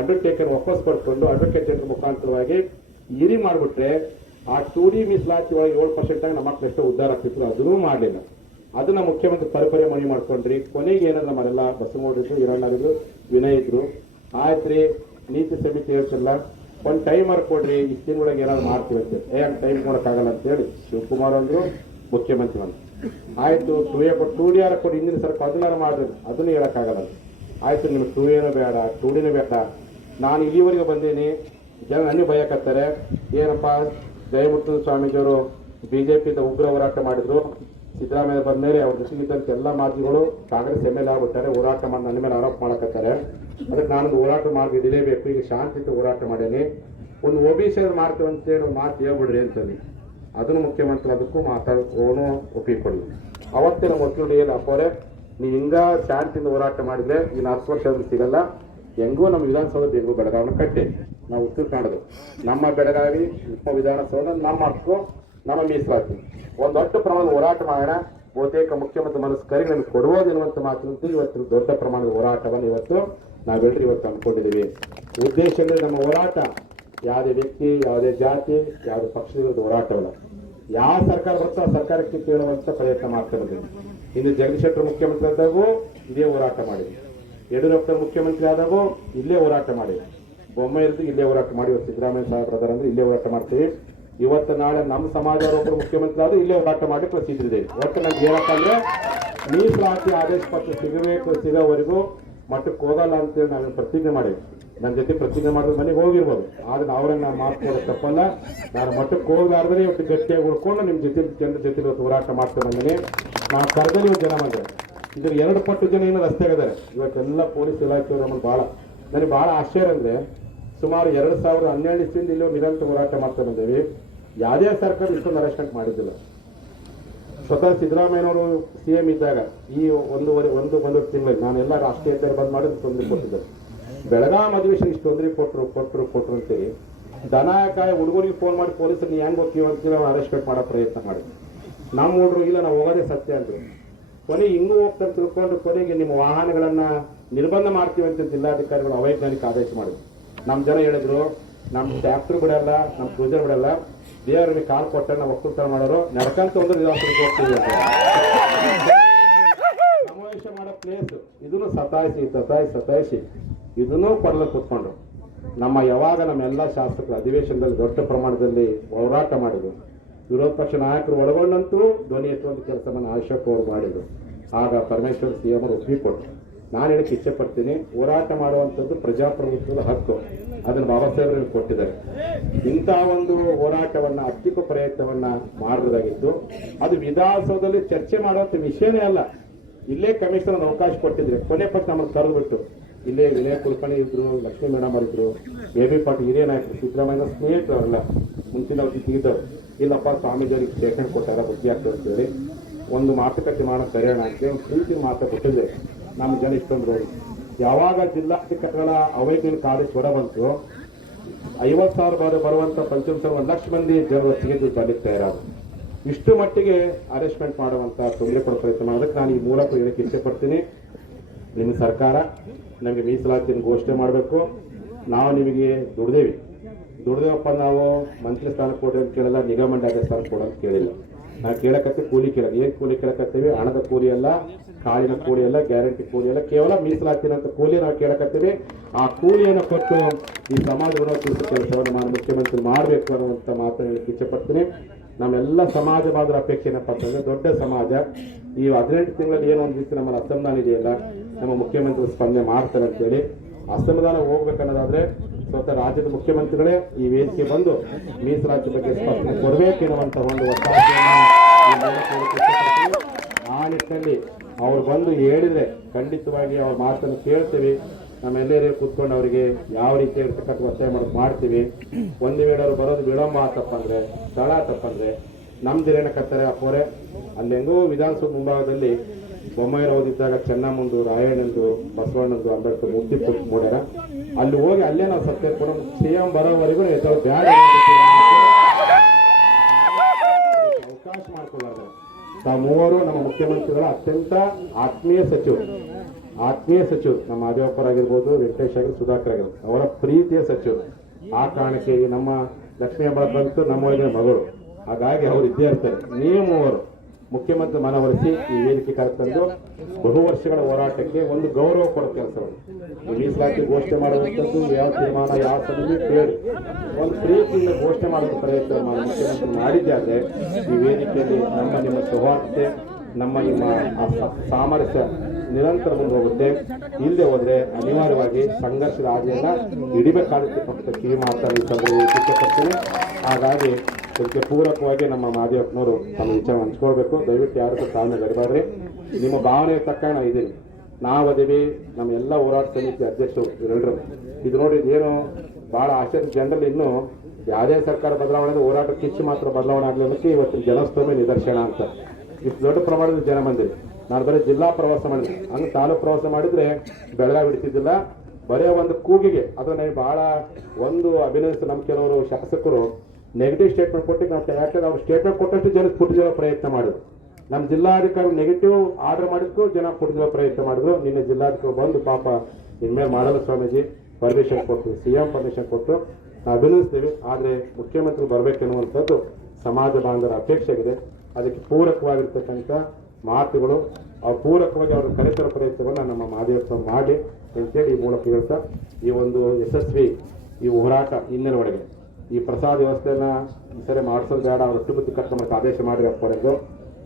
ಅಂಡರ್ಟೇಕರ್ ವಾಪಸ್ ಪಡ್ಕೊಂಡು ಅಡ್ವೊಕೇಟ್ ಜನರ ಮುಖಾಂತರವಾಗಿ ಇರಿ ಮಾಡಿಬಿಟ್ರೆ ಆ ಟೂ ಡಿ ಮೀಸಲಾತಿ ಒಳಗೆ ಏಳು ಪರ್ಸೆಂಟ್ ಆಗಿ ನಮ್ಮ ಎಷ್ಟು ಉದ್ಧಾರ ಆಗ್ತಿತ್ತು. ಅದನ್ನೂ ಮಾಡಲಿಲ್ಲ. ಅದನ್ನ ಮುಖ್ಯಮಂತ್ರಿ ಪರಿಪರಿ ಮಣಿ ಮಾಡ್ಕೊಂಡ್ರಿ. ಕೊನೆಗೆ ಏನಾದ್ರೂ ನಮ್ಮನೆಲ್ಲ ಬಸವನಗೌಡರು ಹಿರಣ್ಣರಿದ್ರು, ವಿನಯ್ ಇದ್ರು. ಆಯ್ತ್ರಿ, ನೀತಿ ಸಮಿತಿ ಹೇಳ್ತಿಲ್ಲ. ಒಂದು ಟೈಮರ್ ಕೊಡ್ರಿ, ಇಷ್ಟು ತಿಂಗಳಿಗೆ ಏನಾದ್ರು ಮಾಡ್ತೀವಿ ಅಂತ ಏ ಟೈಮ್ ಕೊಡೋಕ್ಕಾಗಲ್ಲ ಅಂತೇಳಿ ಶಿವಕುಮಾರ್ ಅಂದ್ರು, ಮುಖ್ಯಮಂತ್ರಿ ಅಂತ ಆಯ್ತು two A two D R ಕೊಡಿ ಹಿಂದಿನ ಸರ್ಕ ಅದನ್ನ ಮಾಡಿದ್ರು. ಅದನ್ನು ಹೇಳೋಕ್ಕಾಗಲ್ಲ ಆಯ್ತು, ನಿಮ್ಗೆ ಟೂ ಬೇಡ ಟೂ ಡಿನೂ ಬೇಡ. ನಾನು ಇಲ್ಲಿವರೆಗೆ ಬಂದೀನಿ. ಜನ ನನಗೆ ಭಯಕತ್ತಾರೆ ಏನಪ್ಪ ಜಯಮುತ್ತು ಸ್ವಾಮೀಜಿಯವರು ಪಿಯಿಂದ ಉಗ್ರ ಹೋರಾಟ ಮಾಡಿದ್ರು. ಸಿದ್ದರಾಮಯ್ಯ ಬಂದ ಮೇಲೆ ಅವ್ರ ಜೊತೆಗಿದ್ದಂತ ಎಲ್ಲ ಮಾತುಗಳು ಕಾಂಗ್ರೆಸ್ ಎಂ ಎಲ್ ಆಗ್ಬಿಟ್ಟಾರೆ, ಹೋರಾಟ ಮಾಡಿ ನನ್ನ ಮೇಲೆ ಆರೋಪ ಮಾಡಕತ್ತಾರೆ. ಅದಕ್ಕೆ ನಾನೊಂದು ಹೋರಾಟ ಮಾಡಿ ಹಿಡಿಲೇಬೇಕು ಈಗ ಶಾಂತಿಯುತ ಹೋರಾಟ ಮಾಡೇನಿ. ಒಂದು ಒ ಬಿ ಸಿ ಮಾಡ್ತೇವೆ ಅಂತೇಳಿ ಒಂದು ಮಾತು ಹೇಳ್ಬಿಡ್ರಿ ಅಂತಂದು ಅದನ್ನು ಮುಖ್ಯಮಂತ್ರಿ ಅದಕ್ಕೂ ಮಾತಾಡೋನು ಒಪ್ಪಿಕೊಳ್ಳಿ ಅವತ್ತೇ ನಮ್ಮ ವಕೀಲರು ಏನು ಅಪ್ಪೋರೆ ನೀವು ಹಿಂಗ ಶಾಂತಿಯಿಂದ ಹೋರಾಟ ಮಾಡಿದ್ರೆ ಇನ್ನು ಹತ್ತು ವರ್ಷ ಸಿಗಲ್ಲ. ಹೆಂಗೂ ನಮ್ಮ ವಿಧಾನಸೌಧ ಹೆಂಗೂ ಬೆಳಗಾವಿನ ಕಟ್ಟೆ. ನಾವು ಉತ್ತರ ಕನ್ನಡದು ನಮ್ಮ ಬೆಳಗಾವಿ ಉಪ ವಿಧಾನಸೌಧ, ನಮ್ಮ ಹಕ್ಕು ನಮ್ಮ ಮೀಸಲಾತಿ. ಒಂದು ದೊಡ್ಡ ಪ್ರಮಾಣದ ಹೋರಾಟ ಮಾಡೋಣ. ಬಹುತೇಕ ಮುಖ್ಯಮಂತ್ರಿ ಮನಸ್ಸು ಕರೆ ನಮಗೆ ಎನ್ನುವಂಥ ಮಾತಿನಂತೆ ಇವತ್ತು ದೊಡ್ಡ ಪ್ರಮಾಣದ ಹೋರಾಟವನ್ನು ಇವತ್ತು ನಾವೆಲ್ಲರೂ ಇವತ್ತು ಅಂದ್ಕೊಂಡಿದ್ದೀವಿ ಉದ್ದೇಶ ಅಂದರೆ ನಮ್ಮ ಹೋರಾಟ. ಯಾವುದೇ ವ್ಯಕ್ತಿ, ಯಾವುದೇ ಜಾತಿ, ಯಾವುದೇ ಪಕ್ಷದ ಹೋರಾಟವಲ್ಲ. ಯಾವ ಸರ್ಕಾರ ಬರ್ತೋ ಆ ಸರ್ಕಾರಕ್ಕೆ ಕೇಳುವಂಥ ಪ್ರಯತ್ನ ಮಾಡ್ತಾ ಬಂದಿದೆ ಇನ್ನು ಜಗದೀಶ್ ಮುಖ್ಯಮಂತ್ರಿ ಆದಾಗೂ ಇದೇ ಹೋರಾಟ ಮಾಡಿದೆ ಯಡಿಯೂರಪ್ಪ ಮುಖ್ಯಮಂತ್ರಿ ಆದಾಗೂ ಇಲ್ಲೇ ಹೋರಾಟ ಮಾಡಿದೆ ಬೊಮ್ಮಾಯಿರದ್ದು ಇಲ್ಲೇ ಹೋರಾಟ ಮಾಡಿ ಸಿದ್ದರಾಮಯ್ಯ ಸಾಹೇಬ್ರದಾರ ಅಂದ್ರೆ ಇಲ್ಲೇ ಹೋರಾಟ ಮಾಡ್ತೀವಿ. ಇವತ್ತು ನಾಳೆ ನಮ್ಮ ಸಮಾಜದವರೊಬ್ಬರು ಮುಖ್ಯಮಂತ್ರಿ ಆದರೂ ಇಲ್ಲೇ ಹೋರಾಟ ಮಾಡಿ ಪ್ರಸಿದ್ಧರಿದೆ ಒಟ್ಟು ನಮ್ಗೆ ಹೇಳಕ್ಕಂದ್ರೆ ಮೀಸಲಾತಿ ಆದೇಶ ಪತ್ರ ಸಿಗಬೇಕು ಸಿಗೋವರೆಗೂ ಮಟ್ಟಕ್ಕೆ ಹೋಗಲ್ಲ ಅಂತೇಳಿ ನಾನು ಪ್ರತಿಜ್ಞೆ ಮಾಡಿ ನನ್ನ ಜೊತೆ ಪ್ರತಿಜ್ಞೆ ಮಾಡಿದ್ರೆ ಮನೆಗೆ ಹೋಗಿರ್ಬೋದು. ಆದ್ರೆ ಅವ್ರನ್ನ ನಾನು ಮಾತು ತಪ್ಪಲ್ಲ. ನಾನು ಮಟ್ಟಕ್ಕೆ ಹೋಗ್ಲಾರ್ದೇ ಇವತ್ತು ಗಟ್ಟಿಯಾಗಿ ಉಳ್ಕೊಂಡು ನಿಮ್ಮ ಜೊತೆ, ಜನರ ಜೊತೆ ಇವತ್ತು ಹೋರಾಟ ಮಾಡ್ತಾ ಬಂದಿನಿ. ನಾನು ಕರೆದಲ್ಲಿ ಜನ ಬಂದೆ ಇದ್ರ ಎರಡು ಪಟ್ಟು ಜನ ಏನೋ ರಸ್ತೆ ಆಗಿದ್ದಾರೆ ಇವತ್ತೆಲ್ಲ ಪೊಲೀಸ್ ಇಲಾಖೆಯವರು ನಮ್ಮ ಭಾಳ, ನನಗೆ ಭಾಳ ಆಶ್ಚರ್ಯ ಅಂದರೆ, ಸುಮಾರು ಎರಡು ಸಾವಿರದ ಹನ್ನೆರಡು ಇಸಿಂದ ಇಲ್ಲಿ ನಿರಂತರ ಹೋರಾಟ ಮಾಡ್ತಾ ಬಂದೇವಿ. ಯಾವುದೇ ಸರ್ಕಾರ ಇಷ್ಟೊಂದು ಅರೆಸ್ಟ್ಮೆಂಟ್ ಮಾಡಿದ್ದಿಲ್ಲ. ಸ್ವತಃ ಸಿದ್ದರಾಮಯ್ಯನವರು ಸಿ ಎಂ ಇದ್ದಾಗ ಈ ಒಂದೂವರೆ, ಒಂದು ಒಂದು ತಿಂಗಳಿಗೆ ನಾನೆಲ್ಲ ರಾಷ್ಟ್ರೀಯ ಹೆದ್ದಾರಿ ಬಂದ್ ಮಾಡಿ ತೊಂದರೆ ಕೊಟ್ಟಿದ್ದೆ ಬೆಳಗಾಂ ಅಧಿವೇಶನ ಇಷ್ಟು ತೊಂದರೆ ಕೊಟ್ಟರು ಕೊಟ್ಟರು ಕೊಟ್ಟರು ಅಂತೇಳಿ ದನ ಕಾಯ ಹುಡುಗರಿಗೆ ಫೋನ್ ಮಾಡಿ ಪೊಲೀಸರು ನೀ ಹೆಂಗ್ ಗೊತ್ತೀವಿ ಅಂತೇಳಿ ನಾವು ಅರೆಸ್ಟ್ಮೆಂಟ್ ಮಾಡೋ ಪ್ರಯತ್ನ ಮಾಡಿದ್ವಿ ನಮ್ಮ ಹುಡುಗರು ಇಲ್ಲ, ನಾವು ಹೋಗೋದೇ ಸತ್ಯ ಅಂದ್ರು. ಕೊನೆ ಹಿಂಗೂ ಹೋಗ್ತಾರೆ ತಿಳ್ಕೊಂಡು ಕೊನೆಗೆ ನಿಮ್ಮ ವಾಹನಗಳನ್ನ ನಿರ್ಬಂಧ ಮಾಡ್ತೀವಿ ಅಂತ ಜಿಲ್ಲಾಧಿಕಾರಿಗಳು ಅವೈಜ್ಞಾನಿಕ ಆದೇಶ ಮಾಡಿದ್ರು. ನಮ್ಮ ಜನ ಹೇಳಿದ್ರು ನಮ್ಮ ಟ್ಯಾಕ್ಟ್ರು ಬಿಡಲ್ಲ ನಮ್ಮ ಕ್ರೂಸರ್ ಬಿಡಲ್ಲ. ದೇವರಿಗೆ ಕಾಲ್ ಕೊಟ್ಟ, ನಾವು ಒಕ್ಕೂಟ ಮಾಡೋರು. ನಡ್ಕಂತ ಒಂದು ಹೋಗ್ತೀವಿ ಸಮಾವೇಶ ಮಾಡೋ ಪ್ಲೇಸ್ ಇದನ್ನು ಸತಾಯಿಸಿ ಸತಾಯಿಸಿ ಸತಾಯಿಸಿ, ಇದನ್ನೂ ಕೊಡಲು ಕೂತ್ಕೊಂಡ್ರು ನಮ್ಮ ಯಾವಾಗ ನಮ್ಮೆಲ್ಲ ಶಾಸಕರು ಅಧಿವೇಶನದಲ್ಲಿ ದೊಡ್ಡ ಪ್ರಮಾಣದಲ್ಲಿ ಹೋರಾಟ ಮಾಡಿದ್ರು, ವಿರೋಧ ಪಕ್ಷ ನಾಯಕರು ಒಳಗೊಂಡಂತೂ ಧ್ವನಿ ಎತ್ತುವಂತ ಕೆಲಸವನ್ನು ಅಶೋಕ್ ಅವರು ಮಾಡಿದ್ರು. ಆಗ ಪರಮೇಶ್ವರ್ ಸಿ ಎಂ ಅವರು ನಾನು ಹೇಳಕ್ಕೆ ಇಚ್ಛೆ ಪಡ್ತೀನಿ ಹೋರಾಟ ಮಾಡುವಂಥದ್ದು ಪ್ರಜಾಪ್ರಭುತ್ವದ ಹಕ್ಕು. ಅದನ್ನು ಬಾಬಾ ಸಾಹೇಬ್ರಿಗೆ ಕೊಟ್ಟಿದ್ದಾರೆ. ಇಂಥ ಒಂದು ಹೋರಾಟವನ್ನು, ಅತ್ಯುಪ ಪ್ರಯತ್ನವನ್ನ ಮಾಡಬಹುದಾಗಿತ್ತು ಅದು ವಿಧಾನಸೌಧದಲ್ಲಿ ಚರ್ಚೆ ಮಾಡುವಂಥ ವಿಷಯನೇ ಅಲ್ಲ. ಇಲ್ಲೇ ಕಮಿಷನರ್ ಅವಕಾಶ ಕೊಟ್ಟಿದ್ರೆ. ಕೊನೆ ಪಕ್ಷ ನಮ್ಮನ್ನು ಕರೆದುಬಿಟ್ಟು. ಇಲ್ಲೇ ವಿನಯ ಕುಲಕರ್ಣಿ ಇದ್ರು, ಲಕ್ಷ್ಮೀ ಮೇಡಮ್ ಅವರಿದ್ರು ಎ ಬಿ ಪಾಟೀಲ್, ಹಿರಿಯ ನಾಯಕರು, ಸಿದ್ದರಾಮಯ್ಯ ಸ್ನೇಹಿತರು ಅವರೆಲ್ಲ ಮುಂಚಿನ ಇಲ್ಲಪ್ಪ ಸ್ವಾಮೀಜಿಯವರಿಗೆ ಸ್ಟೇಷನ್ ಕೊಟ್ಟಾರ, ಬುದ್ಧಿ ಆಗ್ತದೆ ಅಂತೇಳಿ ಒಂದು ಮಾತುಕತೆ ಮಾಡೋಣ ಕರೆಯೋಣ ಅಂತೇಳಿ ಒಂದು ಪ್ರೀತಿ ಮಾತು ಕೊಟ್ಟಿದ್ದೆ ನಮ್ಮ ಜನ ಇಷ್ಟೊಂದು ಯಾವಾಗ ಜಿಲ್ಲಾಧಿಕಾರಿಗಳ ಅವೈಜ್ಞಾನಿಕ ಆದೇಶ ಹೊರ ಬಂತು, ಐವತ್ತು ಸಾವಿರ ಬಾರಿ ಬರುವಂತ ಪಂಚಮ ಒಂದು ಲಕ್ಷ ಮಂದಿ ಜನರು ಸಿಗಿದ್ದು ಬಂದಿರ್ತಾ ಇರೋದು ಇಷ್ಟು ಮಟ್ಟಿಗೆ ಅರೆಸ್ಟ್ಮೆಂಟ್ ಮಾಡುವಂತ ತೊಂದರೆ ಕೊಡೋ ಪ್ರಯತ್ನ ಮಾಡೋದಕ್ಕೆ ನಾನು ಈ ಮೂಲಕ ಹೇಳಕ್ಕೆ ಇಷ್ಟಪಡ್ತೀನಿ. ಪಡ್ತೀನಿ ನಿಮ್ಮ ಸರ್ಕಾರ ನಮಗೆ ಮೀಸಲಾತಿಯನ್ನು ಘೋಷಣೆ ಮಾಡಬೇಕು. ನಾವು ನಿಮಗೆ ದುಡ್ದೇವಿ. ದುಡ್ದೇವಪ್ಪ ನಾವು ಮಂತ್ರಿ ಸ್ಥಾನ ಕೊಡ್ರಿ ಅಂತ ಕೇಳಲ್ಲ ನಿಗಮ ಸ್ಥಾನ ಕೊಡು ಅಂತ ಕೇಳಿಲ್ಲ. ನಾವು ಕೇಳಕತ್ತೆ ಕೂಲಿ ಕೇಳೋದು ಏನು ಕೂಲಿ ಕೇಳಕತ್ತೀವಿ? ಹಣದ ಕೂಲಿ ಅಲ್ಲ. ಕಾಳಿನ ಕೂಲಿ ಅಲ್ಲ ಗ್ಯಾರಂಟಿ ಕೂಲಿ ಅಲ್ಲ ಕೇವಲ ಮೀಸಲಾತಿನಂತ ಕೂಲಿ ನಾವು ಕೇಳಕತ್ತೀವಿ. ಆ ಕೂಲಿಯನ್ನು ಕೊಟ್ಟು ಈ ಸಮಾಜ ಗುಣವರ್ತಿಸುವ ಕೆಲಸವನ್ನು ನಾನು ಮುಖ್ಯಮಂತ್ರಿ ಮಾಡಬೇಕು ಅನ್ನುವಂಥ ಮಾತನ್ನು ಹೇಳಕ್ಕೆ ಇಚ್ಛಪಡ್ತೀನಿ. ನಮ್ಮೆಲ್ಲ ಸಮಾಜ ಅಪೇಕ್ಷೆ ಏನಪ್ಪ ಅಂತಂದರೆ ದೊಡ್ಡ ಸಮಾಜ. ಈ ಹದಿನೆಂಟು ತಿಂಗಳಲ್ಲಿ ಏನೋ ಒಂದು ರೀತಿ ನಮ್ಮಲ್ಲಿ ಅಸಮಾಧಾನ ಇದೆಯಲ್ಲ, ನಮ್ಮ ಮುಖ್ಯಮಂತ್ರಿ ಸ್ಪಂದನೆ ಮಾಡ್ತಾರೆ ಅಂತೇಳಿ. ಅಸಮಾಧಾನ ಹೋಗ್ಬೇಕನ್ನೋದಾದ್ರೆ ಸ್ವತಃ ರಾಜ್ಯದ ಮುಖ್ಯಮಂತ್ರಿಗಳೇ ಈ ವೇದಿಕೆ ಬಂದು ಮೀಸಲಾತಿ ಬಗ್ಗೆ ಸ್ಪಷ್ಟನೆ ಕೊಡಬೇಕೆನ್ನುವಂಥ ಒಂದು ಒತ್ತಾಸೆಯನ್ನ ನಿಟ್ಟಿನಲ್ಲಿ ಅವ್ರು ಬಂದು ಹೇಳಿದ್ರೆ ಖಂಡಿತವಾಗಿ ಅವ್ರ ಮಾತನ್ನು ಕೇಳ್ತೀವಿ. ನಮ್ಮೆಲ್ಲರೂ ಕೂತ್ಕೊಂಡು ಅವರಿಗೆ ಯಾವ ರೀತಿ ಇರ್ತಕ್ಕಂಥ ಒತ್ತಾಯ ಮಾಡೋದು ಮಾಡ್ತೀವಿ. ಒಂದು ವೇಳೆ ಅವ್ರು ಬರೋದು ವಿಳಂಬ ತಪ್ಪಂದರೆ ಸ್ಥಳ ಆತಪ್ಪಂದ್ರೆ ನಮ್ದು ಆ ಅಪ್ಪೋರೆ ಅಲ್ಲಿ ಹೆಂಗೋ ವಿಧಾನಸೌಧ ಮುಂಭಾಗದಲ್ಲಿ ಬೊಮ್ಮಾಯಿರ ಓದಿದ್ದಾಗ ಚೆನ್ನಮ್ಮಂದು, ರಾಯಣ್ಣಂದು, ಬಸವಣ್ಣಂದು, ಅಂಬೇಡ್ಕರ್ ಮೂರ್ತಿ ಮೂಡ್ಯಾರ. ಅಲ್ಲಿ ಹೋಗಿ ಅಲ್ಲೇ ನಾವು ಸತ್ಯ ಕೊಡೋ ಸಿಎಂ ಬರೋವರೆಗೂ ಎದ್ದವ್ರು ಬ್ಯಾಡ ಅವಕಾಶ ಮಾಡ್ಕೊಳ್ಳೋದು ತಾವು ಮೂವರು ನಮ್ಮ ಮುಖ್ಯಮಂತ್ರಿಗಳ ಅತ್ಯಂತ ಆತ್ಮೀಯ ಸಚಿವರು. ಆತ್ಮೀಯ ಸಚಿವರು. ನಮ್ಮ ಆಗಿರ್ಬೋದು ವೆಂಕಟೇಶ್ ಆಗಿರ್ಬೋದು, ಸುಧಾಕರ್ ಆಗಿರ್ಬೋದು, ಅವರ ಪ್ರೀತಿಯ ಸಚಿವರು. ಆ ಕಾರಣಕ್ಕೆ ನಮ್ಮ ಲಕ್ಷ್ಮೀ ಹಬ್ಬ ಬಂತು, ನಮ್ಮ ಮಗಳು. ಹಾಗಾಗಿ ಅವರು ಇದ್ದೇ ಇರ್ತಾರೆ. ನೀವು ಮೂವರು. ಮುಖ್ಯಮಂತ್ರಿ ಮನವೊಲಿಸಿ ಈ ವೇದಿಕೆ ಕರೆತಂದು ಬಹು ವರ್ಷಗಳ ಹೋರಾಟಕ್ಕೆ ಒಂದು ಗೌರವ ಕೊಡೋ ಕೆಲಸವನ್ನು ಮೀಸಲಾತಿ ಘೋಷಣೆ ಮಾಡುವಂಥದ್ದು ಯಾವ ತೀರ್ಮಾನ, ಯಾವ ಸಮಿತಿ ಕೇಳಿ ಒಂದು ಪ್ರೀತಿಯಿಂದ ಘೋಷಣೆ ಮಾಡುವ ಪ್ರಯತ್ನ ಮುಖ್ಯಮಂತ್ರಿ ಮಾಡಿದ್ದಾದ್ರೆ ಈ ವೇದಿಕೆಯಲ್ಲಿ ನಮ್ಮ ನಿಮ್ಮ ಸೌಹಾರ್ದತೆ, ನಮ್ಮ ನಿಮ್ಮ ಸಾಮರಸ್ಯ ನಿರಂತರ ಮುಂದೆ ಹೋಗುತ್ತೆ ಇಲ್ಲದೆ ಹೋದರೆ ಅನಿವಾರ್ಯವಾಗಿ ಸಂಘರ್ಷದ ಹಾದಿಯನ್ನ ಹಿಡಿಬೇಕಾಗುತ್ತೆ. ಅಂತ ಕಿವಿ ಮಾತಾಡಿ ಸಂದರ್ಭದಲ್ಲಿ ಹಾಗಾಗಿ ಇದಕ್ಕೆ ಪೂರಕವಾಗಿ ನಮ್ಮ ಮಾದಿಯಪ್ಪನವರು ತಮ್ಮ ವಿಚಾರ ಹಂಚ್ಕೊಳ್ಬೇಕು. ದಯವಿಟ್ಟು ಯಾರು ತಾಳ್ಮೆ ಬರಬಾರ್ರಿ ನಿಮ್ಮ ಭಾವನೆ ತಕ್ಕ ನಾ ಇದ್ದೀನಿ. ನಾವು ಅದೀವಿ ನಮ್ಮ ಎಲ್ಲ ಹೋರಾಟ ಸಮಿತಿ ಅಧ್ಯಕ್ಷರು ಇವರೆಲ್ಲರೂ ಇದು ನೋಡಿ ಇದೇನು ಬಹಳ ಆಶ್ಚರ್ಯ ಜನರಲ್ಲಿ ಇನ್ನೂ ಯಾವುದೇ ಸರ್ಕಾರ ಬದಲಾವಣೆ ಹೋರಾಟ ಕಿಚ್ಚು ಮಾತ್ರ ಬದಲಾವಣೆ ಆಗಲಿಕ್ಕೆ ಇವತ್ತಿನ ಜನಸ್ತೋಮಿ ನಿದರ್ಶನ ಅಂತ. ಇಷ್ಟು ದೊಡ್ಡ ಪ್ರಮಾಣದ ಜನ ಬಂದಿದೆ ನಾನು ಬರೀ ಜಿಲ್ಲಾ ಪ್ರವಾಸ ಮಾಡಿದೆ. ಹಂಗೆ ತಾಲೂಕು ಪ್ರವಾಸ ಮಾಡಿದರೆ ಬೆಳಗಾವಿ ಬಿಡ್ತಿದ್ದಿಲ್ಲ ಬರೀ ಒಂದು ಕೂಗಿಗೆ. ಅದನ್ನ ಬಹಳ ಒಂದು ಅಭಿನಯಿಸ ನಮ್ಮ ಕೆಲವರು ಶಾಸಕರು ನೆಗೆಟಿವ್ ಸ್ಟೇಟ್ಮೆಂಟ್ ಕೊಟ್ಟು ನಾವು ಯಾಕಂದ್ರೆ ಅವ್ರು ಸ್ಟೇಟ್ಮೆಂಟ್ ಕೊಟ್ಟಷ್ಟು ಜನ ಪುಟ್ಟಿಸುವ ಪ್ರಯತ್ನ ಮಾಡಿದ್ರು. ನಮ್ಮ ಜಿಲ್ಲಾಧಿಕಾರಿ ನೆಗೆಟಿವ್ ಆರ್ಡರ್ ಮಾಡಿದ್ಕು ಜನ ಪುಟ್ಟಿಸುವ ಪ್ರಯತ್ನ ಮಾಡಿದ್ರು. ನಿನ್ನೆ ಜಿಲ್ಲಾಧಿಕಾರಿ ಬಂದು ಪಾಪ ಇನ್ಮೇಲೆ ಮಾಡಲ್ಲ ಸ್ವಾಮೀಜಿ ಪರ್ಮಿಷನ್ ಕೊಟ್ಟು ಸಿ ಎಂ ಪರ್ಮಿಷನ್ ಕೊಟ್ಟು ನಾವು ಅಭಿನಂದಿಸ್ತೀವಿ. ಆದರೆ ಮುಖ್ಯಮಂತ್ರಿ ಬರಬೇಕೆನ್ನುವಂಥದ್ದು ಸಮಾಜ ಬಾಂಧವರ ಅಪೇಕ್ಷೆ ಇದೆ ಅದಕ್ಕೆ ಪೂರಕವಾಗಿರ್ತಕ್ಕಂಥ ಮಾತುಗಳು ಆ ಪೂರಕವಾಗಿ ಅವರು ಕರೆತರೋ ಪ್ರಯತ್ನವನ್ನು ನಮ್ಮ ಮಾದೇವತ್ವ ಮಾಡಿ ಅಂತೇಳಿ ಈ ಮೂಲಕ ಹೇಳ್ತಾ ಈ ಒಂದು ಯಶಸ್ವಿ ಈ ಹೋರಾಟ ಒಳಗೆ. ಈ ಪ್ರಸಾದ ವ್ಯವಸ್ಥೆನ ಈ ಸರಿ ಮಾಡಿಸೋದು ಬೇಡ, ಅವ್ರು ಒಟ್ಟುಗುತ್ತಿ ಕರ್ಕೊಂಬಕ್ಕೆ ಆದೇಶ ಮಾಡಿ ಅಪ್ಪರೆಂದು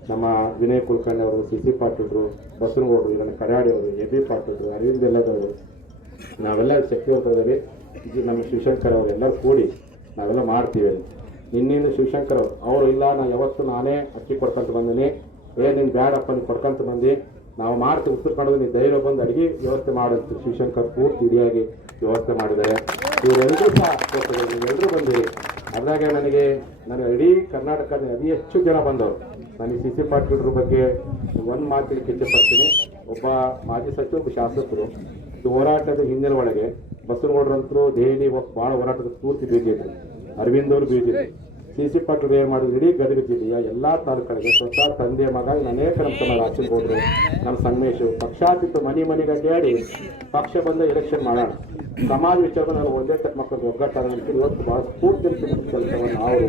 ನಮ್ಮ ವಿನಯ್ ಕುಲಕರ್ಣಿ ಅವರು, ಸಿ ಸಿ ಪಾಟೀಲ್ರು ಬಸನಗೌಡರು ಇದನ್ನು ಕರಾಡಿ ಅವರು, ಎ ಬಿ ಪಾಟೀಲ್ರು ಅರವಿಂದ್ ಎಲ್ಲದವರು. ನಾವೆಲ್ಲ ಶಕ್ತಿವಂತರದಲ್ಲಿ ಇದು ನಮ್ಮ ಶಿವಶಂಕರ್ ಅವರು ಎಲ್ಲರೂ ಕೂಡಿ ನಾವೆಲ್ಲ ಮಾಡ್ತೀವಿ ಅಲ್ಲಿ. ನಿನ್ನಿಂದ ಶಿವಶಂಕರ್ ಅವರು ಅವರು ಇಲ್ಲ ನಾನು ಯಾವತ್ತು ನಾನೇ ಅಕ್ಕಿ ಕೊಡ್ಕೊಂತ ಬಂದಿನಿ. ಏ, ನೀನು ಬೇಡಪ್ಪ ನೀವು ಕೊಡ್ಕೊಂತ ಬಂದು. ನಾವು ಮಾಡ್ತೀವಿ, ಉತ್ತರ ಕನ್ನಡ ನೀವು ಧೈರ್ಯ ಬಂದು ಅಡುಗೆ ವ್ಯವಸ್ಥೆ ಮಾಡಂತ ಶಿವಶಂಕರ್ ಪೂರ್ತಿ ಇಡಿಯಾಗಿ ವ್ಯವಸ್ಥೆ ಮಾಡಿದ್ದಾರೆ. ಇವರೆಲ್ಲರೂ ಸಹ ಎಲ್ಲರೂ ಬಂದಿರಿ. ಅದ್ರಾಗ ನನಗೆ ನನಗೆ ಇಡೀ ಕರ್ನಾಟಕದ ಅತಿ ಹೆಚ್ಚು ಜನ ಬಂದವರು. ನನಗೆ ಸಿ ಸಿ ಪಾಟೀಲ್ರ ಬಗ್ಗೆ ಒಂದು ಮಾತಿಗೆ ಕೆಚ್ಚಪಡ್ತೀನಿ ಪಡ್ತೀನಿ. ಒಬ್ಬ ಮಾಜಿ ಸಚಿವ ಒಬ್ಬ ಶಾಸಕರು, ಇದು ಹೋರಾಟದ ಹಿನ್ನೆಲೆ ಒಳಗೆ ಬಸವನಗೌಡರಂತರೂ ದೆಹಲಿ ಭಾಳ ಹೋರಾಟದ ಪೂರ್ತಿ ಬೀಜಿದ್ರು ಅರವಿಂದ್ ಅವರು ಬೀಜಿದ್ರು ಸಿ ಸಿ ಪಾಟೀಲ್ ಏನು ಮಾಡಿದ್ರು? ಇಡೀ ಗದಗ ಜಿಲ್ಲೆಯ ಎಲ್ಲ ತಾಲೂಕುಗಳಿಗೆ ಸ್ವತಃ ತಂದೆ ಮಗ ಅನೇಕ ನಮ್ಮ ತಮ್ಮ ರಾಜಕೀಯ ನಮ್ಮ ಸಂಗಮೇಶು ಪಕ್ಷಾತೀತ ಮನಿ ಮನೆಗೆ ಅಡ್ಡಾಡಿ ಪಕ್ಷ ಬಂದ ಎಲೆಕ್ಷನ್ ಮಾಡೋಣ. ಸಮಾಜ ವಿಚಾರದಲ್ಲಿ ನಾವು ಒಂದೇ ತಕ್ಕ ಮಕ್ಕಳು ಒಗ್ಗಟ್ಟಾಗ ಅಂತ ಇವತ್ತು ಬಹಳ ಸ್ಫೂರ್ತಿ ಕೆಲಸವನ್ನು ಅವರು.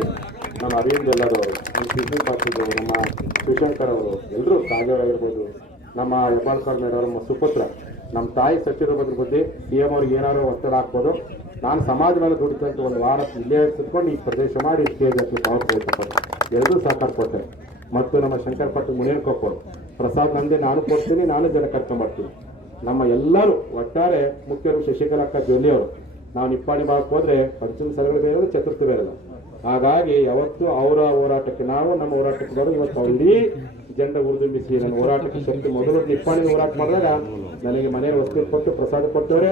ನಮ್ಮ ಅರವಿಂದ್ ಎಲ್ಲರವರು ನಮ್ಮ ಸಿ ಪಾಟೀಲ್ ನಮ್ಮ ಶಿವಶಂಕರ್ ಅವರು ಎಲ್ಲರೂ ಕಾಗೇವ್ ಆಗಿರ್ಬೋದು. ನಮ್ಮ ಹೆಬ್ಬಾಳ್ಕರ್ ಮೇಡಮ್ ನಮ್ಮ ಸುಪುತ್ರ, ನಮ್ಮ ತಾಯಿ ಸಚಿವರು ಬದ್ರ ಬುದ್ಧಿ ಸಿ ಎಂ ಅವ್ರಿಗೆ ಏನಾದ್ರು ಒತ್ತಡ ಹಾಕ್ಬೋದು. ನಾನು ಸಮಾಜ ಮೇಲೆ ದುಡಿತಂತ ಒಂದು ವಾರ ಇಲ್ಲೇ ಕುತ್ಕೊಂಡು ಈ ಪ್ರದೇಶ ಮಾಡಿ ಸ್ಟೇಜ್ ಹತ್ತಿ ಪಡ್ತೀನಿ ಎರಡೂ ಸಹಕಾರ ಕೊಡ್ತಾರೆ ಮತ್ತು ನಮ್ಮ ಶಂಕರಪಟ್ಟು ಮುನಿಯರ್ ಕೊಪ್ಪರು ಪ್ರಸಾದ್ ನಂದೇ, ನಾನು ಕೊಡ್ತೀನಿ, ನಾನು ಜನ ಕರ್ಕೊಂಡ್ಬರ್ತೀನಿ ನಮ್ಮ ಎಲ್ಲರೂ ಒಟ್ಟಾರೆ ಮುಖ್ಯರು ಶಶಿಕಲಕ್ಕ ಜೊಲ್ಲಿ ಅವರು, ನಾವು ನಿಪ್ಪಾಣಿ ಭಾಗಕ್ಕೆ ಹೋದ್ರೆ ಪಂಚಮ ಸಲಗಳು ಬೇರೆ ಚತುರ್ಥಿ ಬೇರೆ ಹಾಗಾಗಿ ಯಾವತ್ತು ಅವರ ಹೋರಾಟಕ್ಕೆ ನಾವು, ನಮ್ಮ ಹೋರಾಟಕ್ಕೆ ಬರೋದು ಇವತ್ತು ಇಡೀ ಜೆಂಡ ಹುರಿದುಂಬಿಸಿ ನನ್ನ ಹೋರಾಟಕ್ಕೆ ಶಕ್ತಿ. ಮೊದಲು ನಿಪ್ಪಾಣಿ ಹೋರಾಟ ಮಾಡಿದಾಗ ನನಗೆ ಮನೆ ವಸ್ತು ಕೊಟ್ಟು ಪ್ರಸಾದ ಕೊಟ್ಟವರೇ.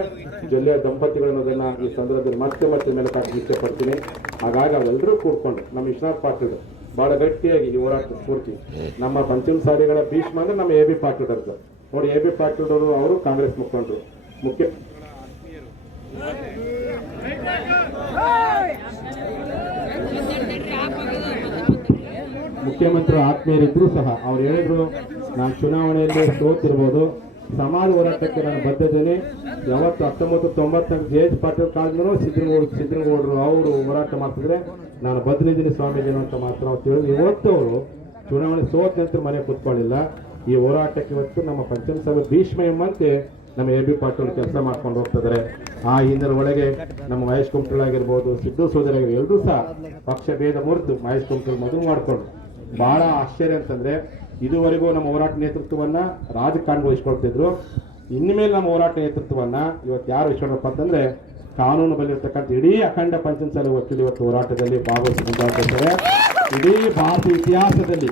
ಜೊಲ್ಲೆಯ ದಂಪತಿಗಳನ್ನು ಅದನ್ನು ಈ ಸಂದರ್ಭದಲ್ಲಿ ಮತ್ತೆ ಮತ್ತೆ ಮೇಲೆ ಕಾಕಿ ಇಷ್ಟಪಡ್ತೀನಿ ಪಡ್ತೀನಿ ಹಾಗಾಗಿ ಅವೆಲ್ಲರೂ ಕೂಡ್ಕೊಂಡು ನಮ್ಮ ವಿಶ್ವನಾಥ್ ಪಾಟೀಲ್ ಬಹಳ ಗಟ್ಟಿಯಾಗಿ ಈ ಹೋರಾಟ ಸ್ಫೂರ್ತಿ. ನಮ್ಮ ಪಂಚಮ ಸಾರಿಗಳ ಭೀಷ್ಮ ಅಂದ್ರೆ ನಮ್ಮ ಎ ಬಿ ಪಾಟೀಲ್ ಅಂತ ನೋಡಿ, ಎ ಬಿ ಪಾಟೀಲ್ ಅವರು ಅವರು ಕಾಂಗ್ರೆಸ್ ಮುಖಂಡರು. ಮುಖ್ಯ ಮುಖ್ಯಮಂತ್ರಿ ಆತ್ಮೀಯರಿದ್ರು ಸಹ ಅವ್ರು ಹೇಳಿದ್ರು, ನಾನು ಚುನಾವಣೆಯಲ್ಲಿ ಸೋತಿರ್ಬೋದು. ಸಮಾಜ ಹೋರಾಟಕ್ಕೆ ನಾನು ಬದ್ಧತೀನಿ ಯಾವತ್ತು ಹತ್ತೊಂಬತ್ತು, ತೊಂಬತ್ನಾಲ್ಕು ಜೆ ಎಚ್ ಪಾಟೀಲ್ ಕಾಲದಲ್ಲೂ ಸಿದ್ದನಗೌಡ ಸಿದ್ದನಗೌಡರು ಅವರು ಹೋರಾಟ ಮಾಡ್ತಿದ್ರೆ ನಾನು ಬದ್ಲಿದ್ದೀನಿ ಸ್ವಾಮೀಜಿ ಅಂತ ಮಾತ್ರ ನಾವು ತಿಳಿದು ಇವತ್ತು ಅವರು ಚುನಾವಣೆ ಸೋತ ನಂತರ ಮನೆ ಕೂತ್ಕೊಳ್ಳಿಲ್ಲ. ಈ ಹೋರಾಟಕ್ಕೆ ಇವತ್ತು ನಮ್ಮ ಪಂಚಮ ಸಭೆ ಭೀಷ್ಮ ಎಂಬಂತೆ ನಮ್ಮ ಎ ಬಿ ಪಾಟೀಲ್ ಕೆಲಸ ಮಾಡ್ಕೊಂಡು ಹೋಗ್ತಿದ್ದಾರೆ ಆ ಹಿಂದಿನ ಒಳಗೆ ನಮ್ಮ ಮಹೇಶ್ ಕುಮಟಳ್ ಆಗಿರ್ಬೋದು, ಸಿದ್ದು ಸೋದರಿ ಎಲ್ಲರೂ ಸಹ ಪಕ್ಷ ಭೇದ ಮುರಿದು ಮಹೇಶ್ ಕುಮಟಳ್ ಮದುವೆ ಮಾಡಿಕೊಂಡು ಬಹಳ ಆಶ್ಚರ್ಯ ಅಂತಂದ್ರೆ ಇದುವರೆಗೂ ನಮ್ಮ ಹೋರಾಟ ನೇತೃತ್ವವನ್ನ ರಾಜಕಾರಣ ವಹಿಸ್ಕೊಳ್ತಿದ್ರು ಇನ್ಮೇಲೆ ನಮ್ಮ ಹೋರಾಟ ನೇತೃತ್ವವನ್ನ ಇವತ್ತು ಯಾರು ವಹಿಸ್ಕೊಂಡಪ್ಪ ಅಂತಂದ್ರೆ ಕಾನೂನು ಬಲ್ಲಿರ್ತಕ್ಕಂಥ ಇಡೀ ಅಖಂಡ ಪಂಚಾಯತ್ ವಕೀಲ ಇವತ್ತು ಹೋರಾಟದಲ್ಲಿ ಭಾಗವಹಿಸಿ ಮುಂದಾಗ್ತಿದ್ದಾರೆ ಇಡೀ ಭಾರತ ಇತಿಹಾಸದಲ್ಲಿ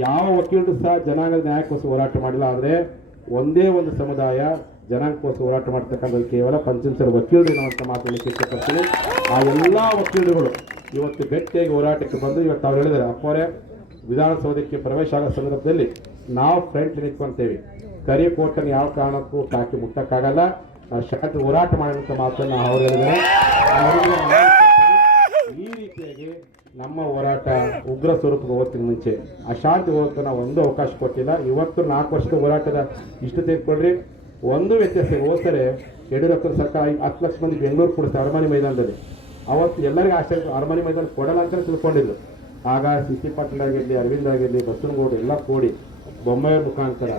ಯಾವ ವಕೀಲರು ಸಹ ಜನಾಂಗದ ನ್ಯಾಯಕ್ಕೋಸ್ಕರ ಹೋರಾಟ ಮಾಡಿಲ್ಲ, ಆದ್ರೆ ಒಂದೇ ಒಂದು ಸಮುದಾಯ ಜನಾಂಗಕ್ಕೋಸ್ಕರ ಹೋರಾಟ ಮಾಡ್ತಕ್ಕಂಥದ್ದು ಕೇವಲ ಪಂಚಮಸರ ವಕೀಲರು ಅಂತ ಮಾತಾಡಲಿಕ್ಕೆ ಇಷ್ಟಪಡ್ತೀನಿ ಆ ಎಲ್ಲ ವಕೀಲರುಗಳು ಇವತ್ತು ಗಟ್ಟಿಯಾಗಿ ಹೋರಾಟಕ್ಕೆ ಬಂದು ಇವತ್ತು ಅವ್ರು ಹೇಳಿದ್ದಾರೆ ಅಪ್ಪವರೇ ವಿಧಾನಸೌಧಕ್ಕೆ ಪ್ರವೇಶ ಆಗೋ ಸಂದರ್ಭದಲ್ಲಿ ನಾವು ಫ್ರಂಟ್ ನಿಂತ್ಕೊಂತೇವೆ. ಕರಿ ಕೋಟನ್ನು ಯಾವ ಕಾರಣಕ್ಕೂ ಸಾಕಿ ಮುಟ್ಟಕ್ಕಾಗಲ್ಲ. ಶಾಂತಿ ಹೋರಾಟ ಮಾಡುವಂತ ಮಾತನ್ನು ಅವರಿಗೆ ಈ ರೀತಿಯಾಗಿ ನಮ್ಮ ಹೋರಾಟ ಉಗ್ರ ಸ್ವರೂಪಕ್ಕೆ ಹೋಗೋದಕ್ಕಿಂತ ಮುಂಚೆ ಅಶಾಂತಿ ಹೋಗೋಕ್ಕೆ ನಾವು ಒಂದು ಅವಕಾಶ ಕೊಟ್ಟಿಲ್ಲ. ಇವತ್ತು ನಾಲ್ಕು ವರ್ಷದ ಹೋರಾಟದ ಇಷ್ಟು ತೆಗೆದುಕೊಳ್ಳ್ರಿ. ಒಂದು ವ್ಯತ್ಯಾಸ ಹೋದರೆ ಯಡಿಯೂರಪ್ಪನ ಸರ್ಕಾರ ಹತ್ತು ಲಕ್ಷ ಮಂದಿ ಬೆಂಗಳೂರು ಕೊಡಿಸ್ತಾರೆ ಅರಮನೆ ಮೈದಾನದಲ್ಲಿ. ಅವತ್ತು ಎಲ್ಲರಿಗೂ ಆಶ್ಚರ್ಯ, ಅರಮನೆ ಮೈದಾನ ಕೊಡಲ್ಲ ಅಂತ ತಿಳ್ಕೊಂಡಿದ್ರು. ಆಗ ಸಿ ಆಗಿರಲಿ, ಅರವಿಂದ್ ಆಗಿರಲಿ, ಬಸವನಗೌಡ ಎಲ್ಲ ಕೂಡಿ ಬೊಮ್ಮಾಯಿ ಮುಖಾಂತರ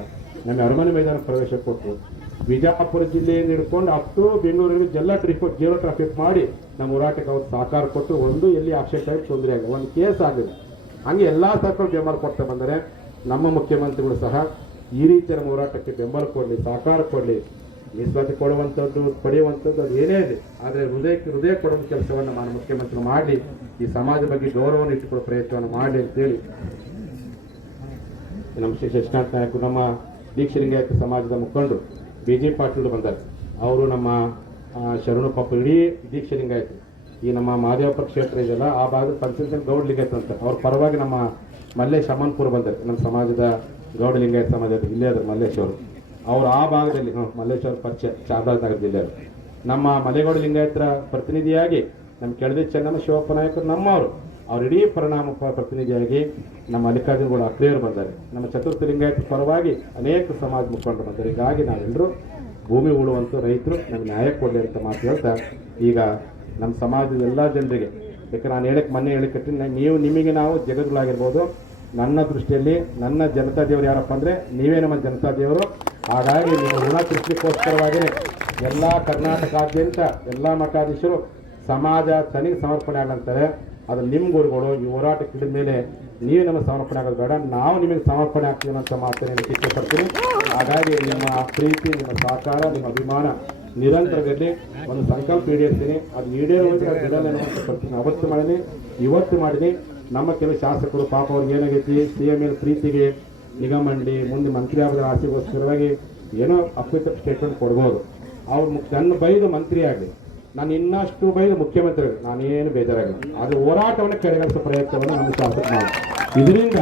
ನಮ್ಮ ಅರಮನೆ ಮೈದಾನ ಪ್ರವೇಶ ಕೊಟ್ಟರು ವಿಜಯಪುರ ಜಿಲ್ಲೆಯನ್ನು ಹಿಡ್ಕೊಂಡು ಅಪ್ ಟು ಬೆಂಗಳೂರಿಗೆ ಎಲ್ಲ ಟ್ರಿಫಿಕ್ ಜೀರೋ ಟ್ರಾಫಿಕ್ ಮಾಡಿ ನಮ್ಮ ಹೋರಾಟಕ್ಕೆ ಅವ್ರು ಸಹಕಾರ ಕೊಟ್ಟು ಒಂದು ಎಲ್ಲಿ ಆಕ್ಷೇಪ ತೊಂದರೆ ಆಗಿದೆ ಒಂದು ಕೇಸ್ ಆಗಿದೆ. ಹಂಗೆ ಎಲ್ಲ ಸರ್ಕಾರ ಬೆಂಬಲ ಕೊಡ್ತಾ ಬಂದರೆ ನಮ್ಮ ಮುಖ್ಯಮಂತ್ರಿಗಳು ಸಹ ಈ ರೀತಿಯ ನಮ್ಮ ಹೋರಾಟಕ್ಕೆ ಬೆಂಬಲ ಕೊಡಲಿ, ಸಹಕಾರ ಕೊಡಲಿ. ಮೀಸಲಾತಿ ಕೊಡುವಂಥದ್ದು, ಪಡೆಯುವಂಥದ್ದು ಅದು ಏನೇ ಇದೆ. ಆದರೆ ಹೃದಯಕ್ಕೆ, ಹೃದಯ ಕೊಡುವ ಕೆಲಸವನ್ನು ನಾನು ಮುಖ್ಯಮಂತ್ರಿ ಮಾಡಿ ಈ ಸಮಾಜ ಬಗ್ಗೆ ಗೌರವವನ್ನು ಇಟ್ಟುಕೊಳ್ಳೋ ಪ್ರಯತ್ನವನ್ನು ಮಾಡಲಿ ಅಂತೇಳಿ. ನಮ್ಮ ಶ್ರೀ ಶಶಿಕಾಂತ್ ನಾಯಕರು ನಮ್ಮ ದೀಕ್ಷಲಿಂಗಾಯತ ಸಮಾಜದ ಮುಖಂಡರು ಬಿ ಜೆ ಪಾಟೀಲ್ ಬಂದರು. ಅವರು ನಮ್ಮ ಶರಣು ಪಾಪ ಇಡೀ ದೀಕ್ಷಲಿಂಗಾಯತ. ಈ ನಮ್ಮ ಮಹದೇವಪ್ಪ ಕ್ಷೇತ್ರ ಇದೆಯಲ್ಲ, ಆ ಭಾಗದ ಪಂಚಾಯತ್ ಗೌಡ ಲಿಂಗಾಯತ ಅಂತ. ಅವ್ರ ಪರವಾಗಿ ನಮ್ಮ ಮಲ್ಲೇಶ್ ಅಮ್ಮನ್ಪುರ ಬಂದರು. ನಮ್ಮ ಸಮಾಜದ ಗೌಡ ಲಿಂಗಾಯತ ಸಮಾಜದ ಇಲ್ಲೇ ಅದ್ರ ಮಲ್ಲೇಶ್ ಅವರು. ಅವ್ರು ಆ ಭಾಗದಲ್ಲಿ ಮಲ್ಲೇಶ್ ಅವ್ರ ಪರಿಚಯ ಚಾಮರಾಜನಗರ ಜಿಲ್ಲೆಯವರು ನಮ್ಮ ಮಲೆಗೌಡ ಲಿಂಗಾಯತರ ಪ್ರತಿನಿಧಿಯಾಗಿ ನಮ್ಮ ಕೆಳದಿ ಚೆನ್ನಮ್ಮ ಶಿವಪ್ಪ ನಾಯಕರು ನಮ್ಮವರು. ಅವ್ರ ಇಡೀ ಪರಿಣಾಮ ಪ್ರತಿನಿಧಿಯಾಗಿ ನಮ್ಮ ಮಲ್ಲಿಕಾರ್ಜುನಗೌಡ ಅಕ್ರಿಯರು ಬಂದರೆ. ನಮ್ಮ ಚತುರ್ಥ ಲಿಂಗಾಯತ ಪರವಾಗಿ ಅನೇಕ ಸಮಾಜ ಮುಖಂಡರು ಬಂದರು. ಹೀಗಾಗಿ ನಾವೆಲ್ಲರೂ ಭೂಮಿ ಉಳುವಂಥ ರೈತರು, ನಮ್ಗೆ ನ್ಯಾಯ ಕೊಡಲಿ ಅಂತ ಮಾತು ಹೇಳ್ತಾ, ಈಗ ನಮ್ಮ ಸಮಾಜದ ಎಲ್ಲ ಜನರಿಗೆ ಯಾಕೆ ನಾನು ಹೇಳಕ್ಕೆ ಮೊನ್ನೆ ಹೇಳಿಕಟ್ಟಿ ನೀವು ನಿಮಗೆ ನಾವು ಜಗದ್ಗಳಾಗಿರ್ಬೋದು ನನ್ನ ದೃಷ್ಟಿಯಲ್ಲಿ ನನ್ನ ಜನತಾ ದೇವರು ಯಾರಪ್ಪ ಅಂದರೆ ನೀವೇ ನಮ್ಮ ಜನತಾ ದೇವರು. ಹಾಗಾಗಿ ನಿಮ್ಮ ಋಣ ತೀರಿಸಲಿಕ್ಕೋಸ್ಕರವಾಗಿ ಎಲ್ಲ ಕರ್ನಾಟಕಾದ್ಯಂತ ಎಲ್ಲ ಮಠಾಧೀಶರು ಸಮಾಜ ತನಿಗೆ ಸಮರ್ಪಣೆ ಆಗಂತಾರೆ ಅದು ನಿಮ್ಮ ಗುರುಗಳು ಈ ಹೋರಾಟಕ್ಕೆ ಕಿಡ ಮೇಲೆ ನೀವು ನಮಗೆ ಸಮರ್ಪಣೆ ಆಗೋದು ಬೇಡ. ನಾವು ನಿಮಗೆ ಸಮರ್ಪಣೆ ಆಗ್ತೀವಿ ಅಂತ ಮಾತನ್ನು ಇಷ್ಟಪಡ್ತೀನಿ ಹಾಗಾಗಿ ನಿಮ್ಮ ಪ್ರೀತಿ, ನಿಮ್ಮ ಸಹಕಾರ, ನಿಮ್ಮ ಅಭಿಮಾನ ನಿರಂತರದಲ್ಲಿ ಒಂದು ಸಂಕಲ್ಪ ಈಡೇರ್ತೀನಿ ಅದು ಈಡೇರುವಂತೆ ಬಿಡಲ್ಲ ಅವತ್ತು ಮಾಡೀನಿ ಇವತ್ತು ಮಾಡೀನಿ ನಮ್ಮ ಕೆಲವು ಶಾಸಕರು, ಪಾಪ ಅವ್ರಿಗೆ ಏನಾಗೈತಿ? ಸಿ ಎಂ ಎಲ್ ಪ್ರೀತಿಗೆ ನಿಗಮಂಡಿ ಮುಂದೆ ಮಂತ್ರಿ ಆಗೋದ್ರ ಆಸೆಗೋಸ್ಕರವಾಗಿ ಏನೋ ಅಪ್ಪಿತ ಸ್ಟೇಟ್ಮೆಂಟ್ ಕೊಡ್ಬೋದು. ಅವ್ರು ತನ್ನ ಬೈದು ಮಂತ್ರಿ ಆಗಲಿ. ನಾನು ಇನ್ನಷ್ಟು ಬೈದು ಮುಖ್ಯಮಂತ್ರಿ ನಾನೇನು ಬೇಜಾರಾಗಿಲ್ಲ. ಅದು ಹೋರಾಟವನ್ನು ಕೆಳಗಿಳಿಸೋ ಪ್ರಯತ್ನವನ್ನು ನಮ್ಮ ಶಾಸಕ ಇದರಿಂದ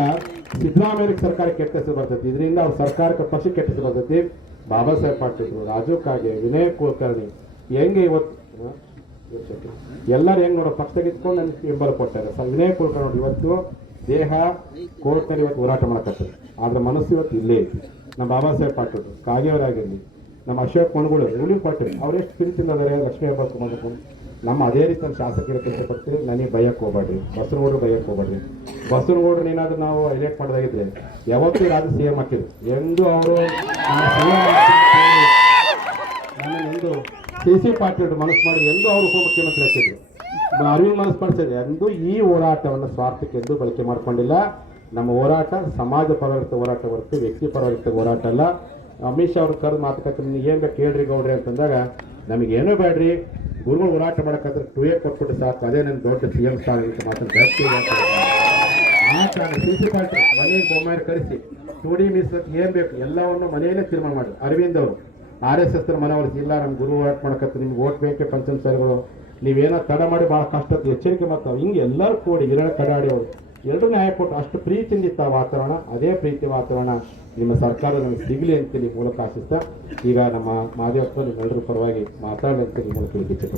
ಸಿದ್ದರಾಮಯ್ಯ ಸರ್ಕಾರ ಕೆಟ್ಟ ಹೆಸರು ಬರ್ತೈತಿ ಇದರಿಂದ ಅವ್ರ ಸರ್ಕಾರಕ್ಕೆ ಪಕ್ಷ ಕೆಟ್ಟ ಹೆಸರು ಬರ್ತೈತಿ ಬಾಬಾ ಸಾಹೇಬ್ ಪಾಟೀಲ್ ರಾಜು ಕಾಗೆ, ವಿನಯ್ ಕುಲಕರ್ಣಿ, ಹೆಂಗೆ ಇವತ್ತು ಎಲ್ಲರೂ ಹೆಂಗ್ ನೋಡೋ ಪಕ್ಷ ಇಟ್ಕೊಂಡು ನನಗೆ ಬೆಂಬಲ ಕೊಟ್ಟಾರೆ. ಸ, ವಿನಯ್ ಕುಲಕರ್ಣಿ ನೋಡಿ, ಇವತ್ತು ದೇಹ ಕೋರ್ಟ್ನಲ್ಲಿ ಇವತ್ತು ಹೋರಾಟ ಮಾಡಕತ್ತಾರೆ. ಆದ್ರೆ ಮನಸ್ಸು ಇವತ್ತು ಇಲ್ಲೇ ಐತಿ. ನಮ್ಮ ಬಾಬಾ ಸಾಹೇಬ್ ಪಾಟೀಲ್ ಕಾಗೇವರಾಗಿರಲಿ ನಮ್ಮ ಅಶೋಕ್ ಮಣಗುಳು ರೂಲಿಂಗ್ ಪಾರ್ಟಿ ಅವ್ರೆಷ್ಟು ಪ್ರೀತಿಯಿಂದ ಅದಾರೆ ಲಕ್ಷ್ಮೀ ಹಬ್ಬ ನಮ್ಮ ಅದೇ ರೀತಿ ನಮ್ಮ ಶಾಸಕರ ಕೆಲಸ ಕೊಡ್ತೀವಿ ನನಗೆ ಭಯಕ್ಕೆ ಹೋಗ್ಬೇಡ್ರಿ. ಬಸನಗೌಡ್ರು ಭಯಕ್ಕೆ ಹೋಗ್ಬೇಡ್ರಿ. ಬಸವನಗೌಡ್ರನ್ನ ಏನಾದರೂ ನಾವು ಎಲೆಕ್ಟ್ ಮಾಡಿದಾಗಿದ್ರೆ ಯಾವತ್ತೂ ರಾಜ್ಯ ಸಿ ಎಂ ಹಾಕಿದ್ರು. ಎಂದು ಅವರು ಎಂದು ಸಿ ಸಿ ಪಾರ್ಟಿ ಮನಸ್ಸು ಮಾಡಿ ಎಂದು ಅವರು ಉಪಮುಖ್ಯಮಂತ್ರಿ ಹಾಕಿದ್ರು. ಅರಿವು ಮನಸ್ಸು ಮಾಡಿಸಿದ್ರೆ ಎಂದು ಈ ಹೋರಾಟವನ್ನು ಸ್ವಾರ್ಥಕ್ಕೆ ಎಂದು ಬಳಕೆ ಮಾಡ್ಕೊಂಡಿಲ್ಲ. ನಮ್ಮ ಹೋರಾಟ ಸಮಾಜ ಪರವರ್ತ ಹೋರಾಟ ಹೊರತು ವ್ಯಕ್ತಿ ಪರವರ್ತ ಹೋರಾಟ ಅಲ್ಲ. ಅಮಿತ್ ಶಾ ಅವ್ರ ಕರೆದು ಮಾತುಕತೆ ನಿಮ್ಗೆ ಏನು ಬೇಕು ಹೇಳ್ರಿ ಗೌಡ್ರಿ ಅಂತಂದಾಗ, ನಮಗೇನೂ ಬೇಡ್ರಿ, ಗುರುಗಳು ಹೋರಾಟ ಮಾಡೋಕ್ಕಂದ್ರೆ ಟು ಎ ಕೊಟ್ಬಿಟ್ಟು ಸಾಕು, ಅದೇ ನನ್ನ ದೊಡ್ಡ ಸಿ ಎಂ ಸ್ಥಾನ ಅಂತ ಮಾತ್ರ ಆ ಮನೆಗೆ ಬೊಮ್ಮಾಯಿ ಕರೆಸಿ ಟು ಡಿ ಮೀಸಲು ಏನ್ ಬೇಕು ಎಲ್ಲವನ್ನು ಮನೆಯಲ್ಲೇ ತೀರ್ಮಾನ ಮಾಡಿ. ಅರವಿಂದ್ ಅವರು, ಆರ್ ಎಸ್ ಎಸ್ ಮನವೊಲಿಸಿ ಇಲ್ಲ ನಮ್ಮ ಗುರು ಹೋರಾಟ ಮಾಡಕತ್ತೆ ನಿಮ್ಗೆ ಓಟ್ ಬೇಕೆ ಪಂಚಮ್ ಸರ್ಗಳು, ನೀವೇನೋ ತಡ ಮಾಡಿ ಭಾಳ ಕಷ್ಟ, ಎಚ್ಚರಿಕೆ ಮಾಡ್ತಾವೆ ಹಿಂಗೆ ಎಲ್ಲರೂ ಕೂಡಿ ಗಿರಣ ಕಡಾಡಿ ಅವರು. ಎಲ್ಲರೂ ನ್ಯಾಯ ಕೊಟ್ಟು ಅಷ್ಟು ಪ್ರೀತಿಯಿಂದ ವಾತಾವರಣ, ಅದೇ ಪ್ರೀತಿ ವಾತಾವರಣ ನಿಮ್ಮ ಸರ್ಕಾರ ನಮಗೆ ಸಿಗಲಿ ಅಂತ ಈ ಮೂಲಕ ಆಶಿಸ್ತಾ, ಈಗ ನಮ್ಮ ಮಾದೇವಪ್ಪ ನಿಮ್ಮೆಲ್ಲರೂ ಪರವಾಗಿ ಮಾತಾಡಲಿ ಅಂತ ಈ ಮೂಲಕ ಹೇಳಿಕೆ